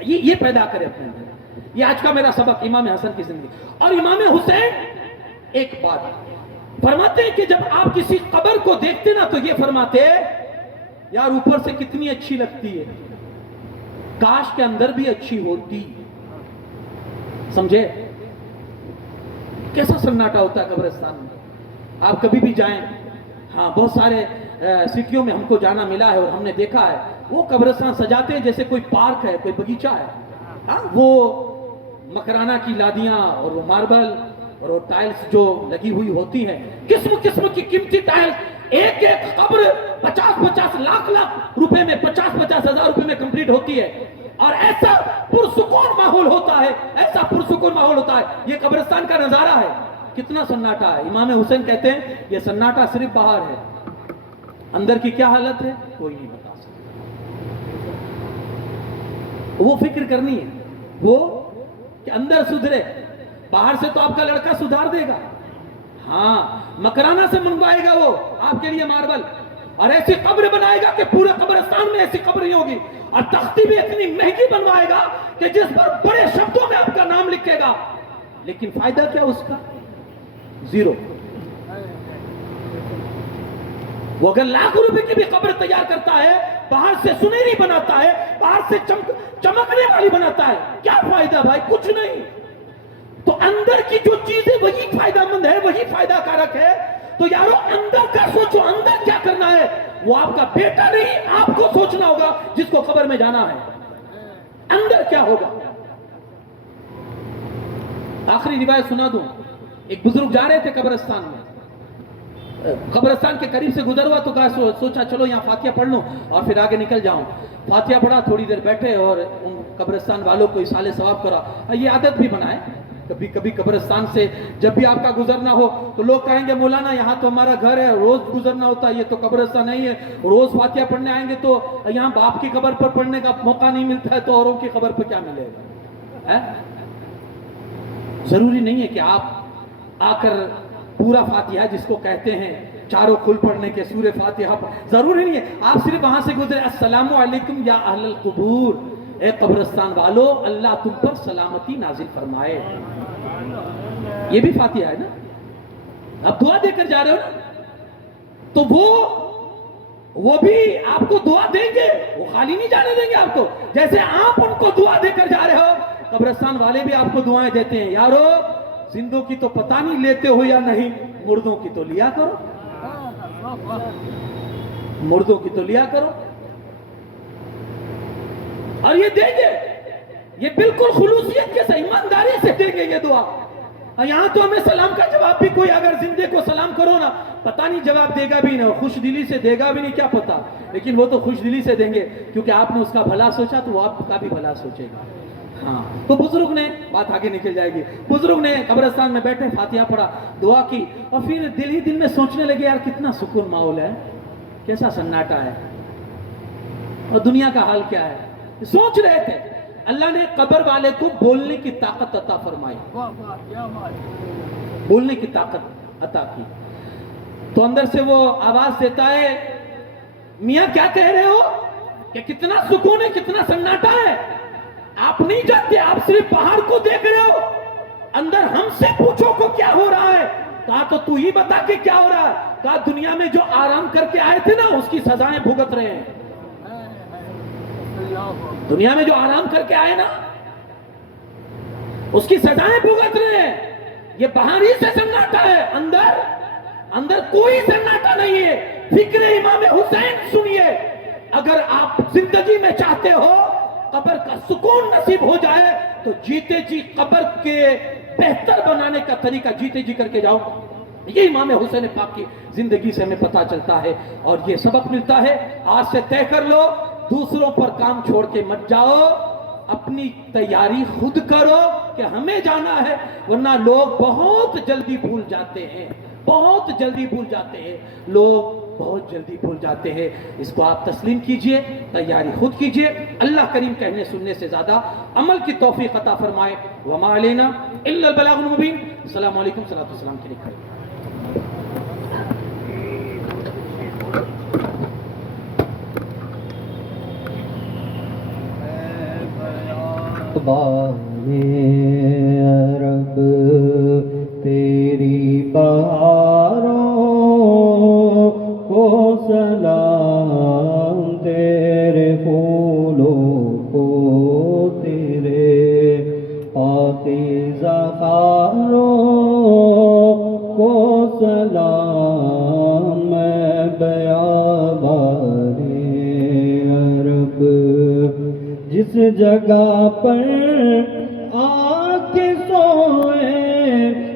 یہ پیدا کرے اپنے اندر. یہ آج کا میرا سبق امام حسن کی زندگی. اور امام حسین ایک بات فرماتے ہیں کہ جب آپ کسی قبر کو دیکھتے نا تو یہ فرماتے یار اوپر سے کتنی اچھی لگتی ہے، کاش کے اندر بھی اچھی ہوتی. سمجھے کیسا سناٹا ہوتا ہے قبرستان میں. آپ کبھی بھی جائیں، ہاں بہت سارے سٹیوں میں ہم کو جانا ملا ہے اور ہم نے دیکھا ہے وہ قبرستان سجاتے ہیں جیسے کوئی پارک ہے، کوئی بغیچہ ہے. ہاں وہ مکرانہ کی لادیاں اور وہ ماربل اور وہ ٹائلز جو لگی ہوئی ہوتی ہیں، قسم قسم کی قیمتی ٹائلز. ایک قبر 50 لاکھ روپے میں، 50 ہزار روپے میں کمپلیٹ ہوتی ہے. اور ایسا پرسکون ماحول ہوتا ہے، یہ قبرستان کا نظارہ ہے. کتنا سناٹا ہے. امام حسین کہتے ہیں یہ سناٹا صرف باہر ہے، اندر کی کیا حالت ہے کوئی نہیں بتا سکتا. وہ فکر کرنی ہے وہ کہ اندر سدھرے. باہر سے تو آپ کا لڑکا سدھار دے گا، ہاں مکرانہ سے منگوائے گا وہ آپ کے لیے ماربل، اور ایسی قبر بنائے گا کہ پورے قبرستان میں ایسی قبر نہیں ہوگی، اور تختی بھی اتنی مہنگی بنوائے گا کہ جس پر بڑے شبدوں میں آپ کا نام لکھے گا، لیکن فائدہ کیا اس کا؟ زیرو۔ وہ اگر لاکھ روپے کی بھی قبر تیار کرتا ہے، باہر سے سنہری بناتا ہے، باہر سے چمکنے والی بناتا ہے، کیا فائدہ بھائی؟ کچھ نہیں۔ تو اندر کی جو چیزیں وہی فائدہ مند ہے، وہی فائدہ کارک ہے۔ تو یارو اندر کا سوچو، اندر کیا کرنا ہے؟ وہ آپ کا بیٹا نہیں، آپ کو سوچنا ہوگا جس کو قبر میں جانا ہے، اندر کیا ہوگا۔ آخری روایت سنا دوں، ایک بزرگ جا رہے تھے قبرستان میں، قبرستان کے قریب سے گزر ہوا تو سوچا چلو یہاں فاتحہ پڑھ لوں اور پھر آگے نکل جاؤں۔ فاتحہ پڑھا، تھوڑی دیر بیٹھے اور ان قبرستان والوں کو اصالہ ثواب کرا۔ یہ عادت بھی بنائے، کبھی کبھی قبرستان سے جب بھی آپ کا گزرنا ہو تو لوگ کہیں گے مولانا یہاں تو ہمارا گھر ہے، روز گزرنا ہوتا ہے، یہ تو قبرستان نہیں ہے، روز فاتحہ پڑھنے آئیں گے تو یہاں باپ کی قبر پر پڑھنے کا موقع نہیں ملتا ہے تو اوروں کی قبر پر کیا ملے گا؟ ضروری نہیں ہے کہ آپ آ کر پورا فاتحہ جس کو کہتے ہیں چاروں کھل پڑھنے کے سورہ فاتحہ ضروری نہیں ہے، آپ صرف وہاں سے گزرے السلام علیکم یا اہل القبور، اے قبرستان والو اللہ تم پر سلامتی نازل فرمائے، یہ بھی فاتحہ ہے نا، آپ دعا دے کر جا رہے ہو نا، تو وہ بھی آپ کو دعا دیں گے، وہ خالی نہیں جانے دیں گے آپ کو، جیسے آپ ان کو دعا دے کر جا رہے ہو قبرستان والے بھی آپ کو دعائیں دیتے ہیں۔ یارو زندوں کی تو پتہ نہیں لیتے ہو یا نہیں، مردوں کی تو لیا کرو، مردوں کی تو لیا کرو، اور یہ دیں گے، یہ بالکل خلوصیت کے ساتھ ایمانداری سے دیں گے یہ دعا۔ یہاں تو ہمیں سلام کا جواب بھی کوئی اگر زندے کو سلام کرو نا پتہ نہیں جواب دے گا بھی نہیں، خوش دلی سے دے گا بھی نہیں، کیا پتا، لیکن وہ تو خوش دلی سے دیں گے کیونکہ آپ نے اس کا بھلا سوچا تو وہ آپ کا بھی بھلا سوچے گا۔ ہاں تو بزرگ نے، بات آگے نکل جائے گی، بزرگ نے قبرستان میں بیٹھے فاتحہ پڑھا، دعا کی، اور پھر دل ہی دل میں سوچنے لگے یار کتنا سکون ماحول ہے، کیسا سناٹا ہے، اور دنیا کا حال کیا ہے، سوچ رہے تھے۔ اللہ نے قبر والے کو بولنے کی طاقت عطا فرمائی، بولنے کی طاقت عطا کی، تو اندر سے وہ آواز دیتا ہے میاں کیا کہہ رہے ہو، کہ کتنا سکون ہے، کتنا سناٹا ہے، آپ نہیں جانتے، آپ صرف باہر کو دیکھ رہے ہو، اندر ہم سے پوچھو کو کیا ہو رہا ہے۔ کہا تو ہی بتا کہ کیا ہو رہا ہے۔ کہا دنیا میں جو آرام کر کے آئے تھے نا اس کی سزائیں بھگت رہے ہیں، دنیا میں جو آرام کر کے آئے نا اس کی سزائیں بھگت رہے ہیں، یہ باہر ہی سے سناٹا ہے، اندر کوئی سناٹا نہیں ہے۔ فکر امام حسین سنیے، اگر آپ زندگی میں چاہتے ہو قبر کا سکون نصیب ہو جائے تو جیتے جی قبر کے بہتر بنانے کا طریقہ جیتے جی کر کے جاؤ، یہ امام حسین پاک کی زندگی سے ہمیں پتا چلتا ہے اور یہ سبق ملتا ہے۔ آج سے طے کر لو، دوسروں پر کام چھوڑ کے مت جاؤ، اپنی تیاری خود کرو کہ ہمیں جانا ہے، ورنہ لوگ بہت جلدی بھول جاتے ہیں، بہت جلدی بھول جاتے ہیں، لوگ بہت جلدی بھول جاتے ہیں۔ اس کو آپ تسلیم کیجئے، تیاری خود کیجئے، اللہ کریم کہنے سننے سے زیادہ عمل کی توفیق عطا فرمائے۔ وما علینا الا البلاغ المبین۔ السلام علیکم، صلاۃ والسلام کے لیے کھڑے۔ رب تیری بہاروں کو سلام، تیرے پھولوں کو تیرے پاکیزہ خاروں کو سلام، میں بیابان عرب جس جگہ پر آ کے سوئے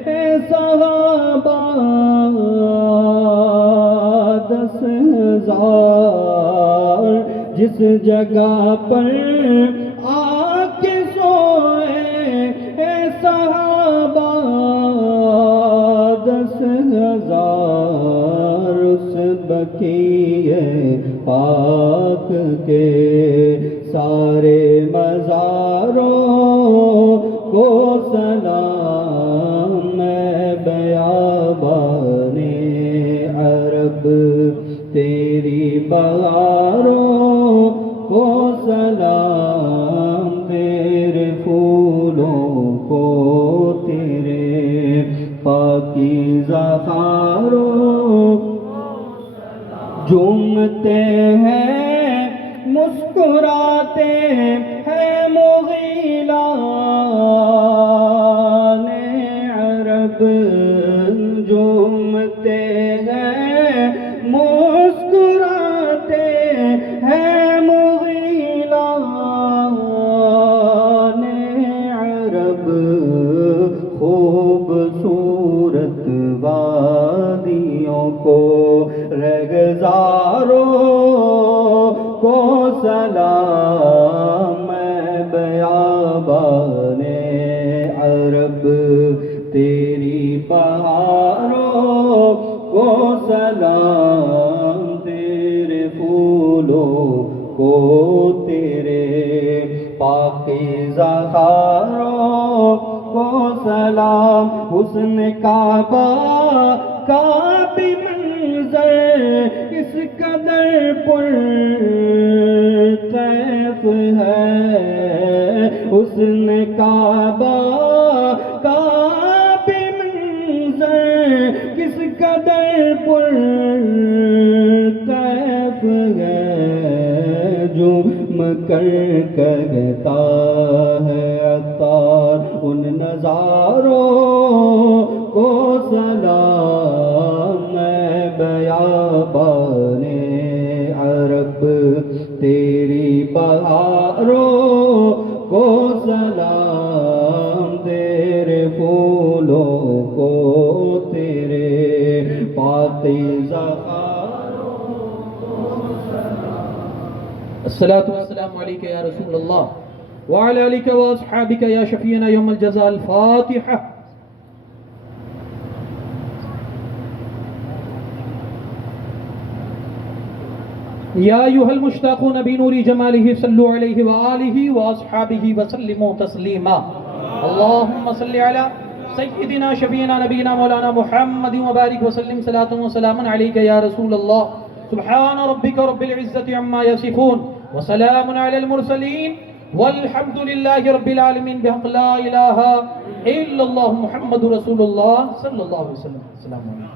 اے صحابہ 10,000، جس جگہ پر آ کے سوئے اے صحابہ 10,000، اس بقیع پاک کے سارے مزاروں کو سلام، میں بیابان مسکراتے ہیں مغیلان عرب، جھومتے ہیں مسکراتے ہیں مغیلان عرب، خوبصورت وادیوں کو رہگزاروں کو سلام، میں بیابان عرب تیری بہاروں کو سلام، تیرے پھولوں کو تیرے پاکیزہ خاروں کو سلام، حسن کعبہ کا بھی منظر اس قدر پرطیف ہے، حسن کعبہ کا بھی منظر کس قدر پرطیف ہے، جھوم کر کہتا ہے عطار ان نظاروں کو سلام، میں بیابان عرب تیری بہاروں کو سلام، تیرے پھولوں کو تیرے پاکیزہ خاروں کو سلام۔ الصلاة والسلام عليك يا رسول الله وعلى آلك وأصحابك يا شفيعنا يوم الجزاء۔ الفاتحة۔ يا أيها المشتاقون بنور جماله صلوا عليه وآله وأصحابه وسلموا تسليما۔ اللهم صل على سيدنا شفيعنا نبينا مولانا محمد وبارك وسلم صلاة وسلاما عليك يا رسول الله۔ سبحان ربك رب العزة عما يصفون وسلام على المرسلين والحمد لله رب العالمين بحق لا إله إلا الله محمد رسول الله صلى الله عليه وسلم۔ السلام علیکم۔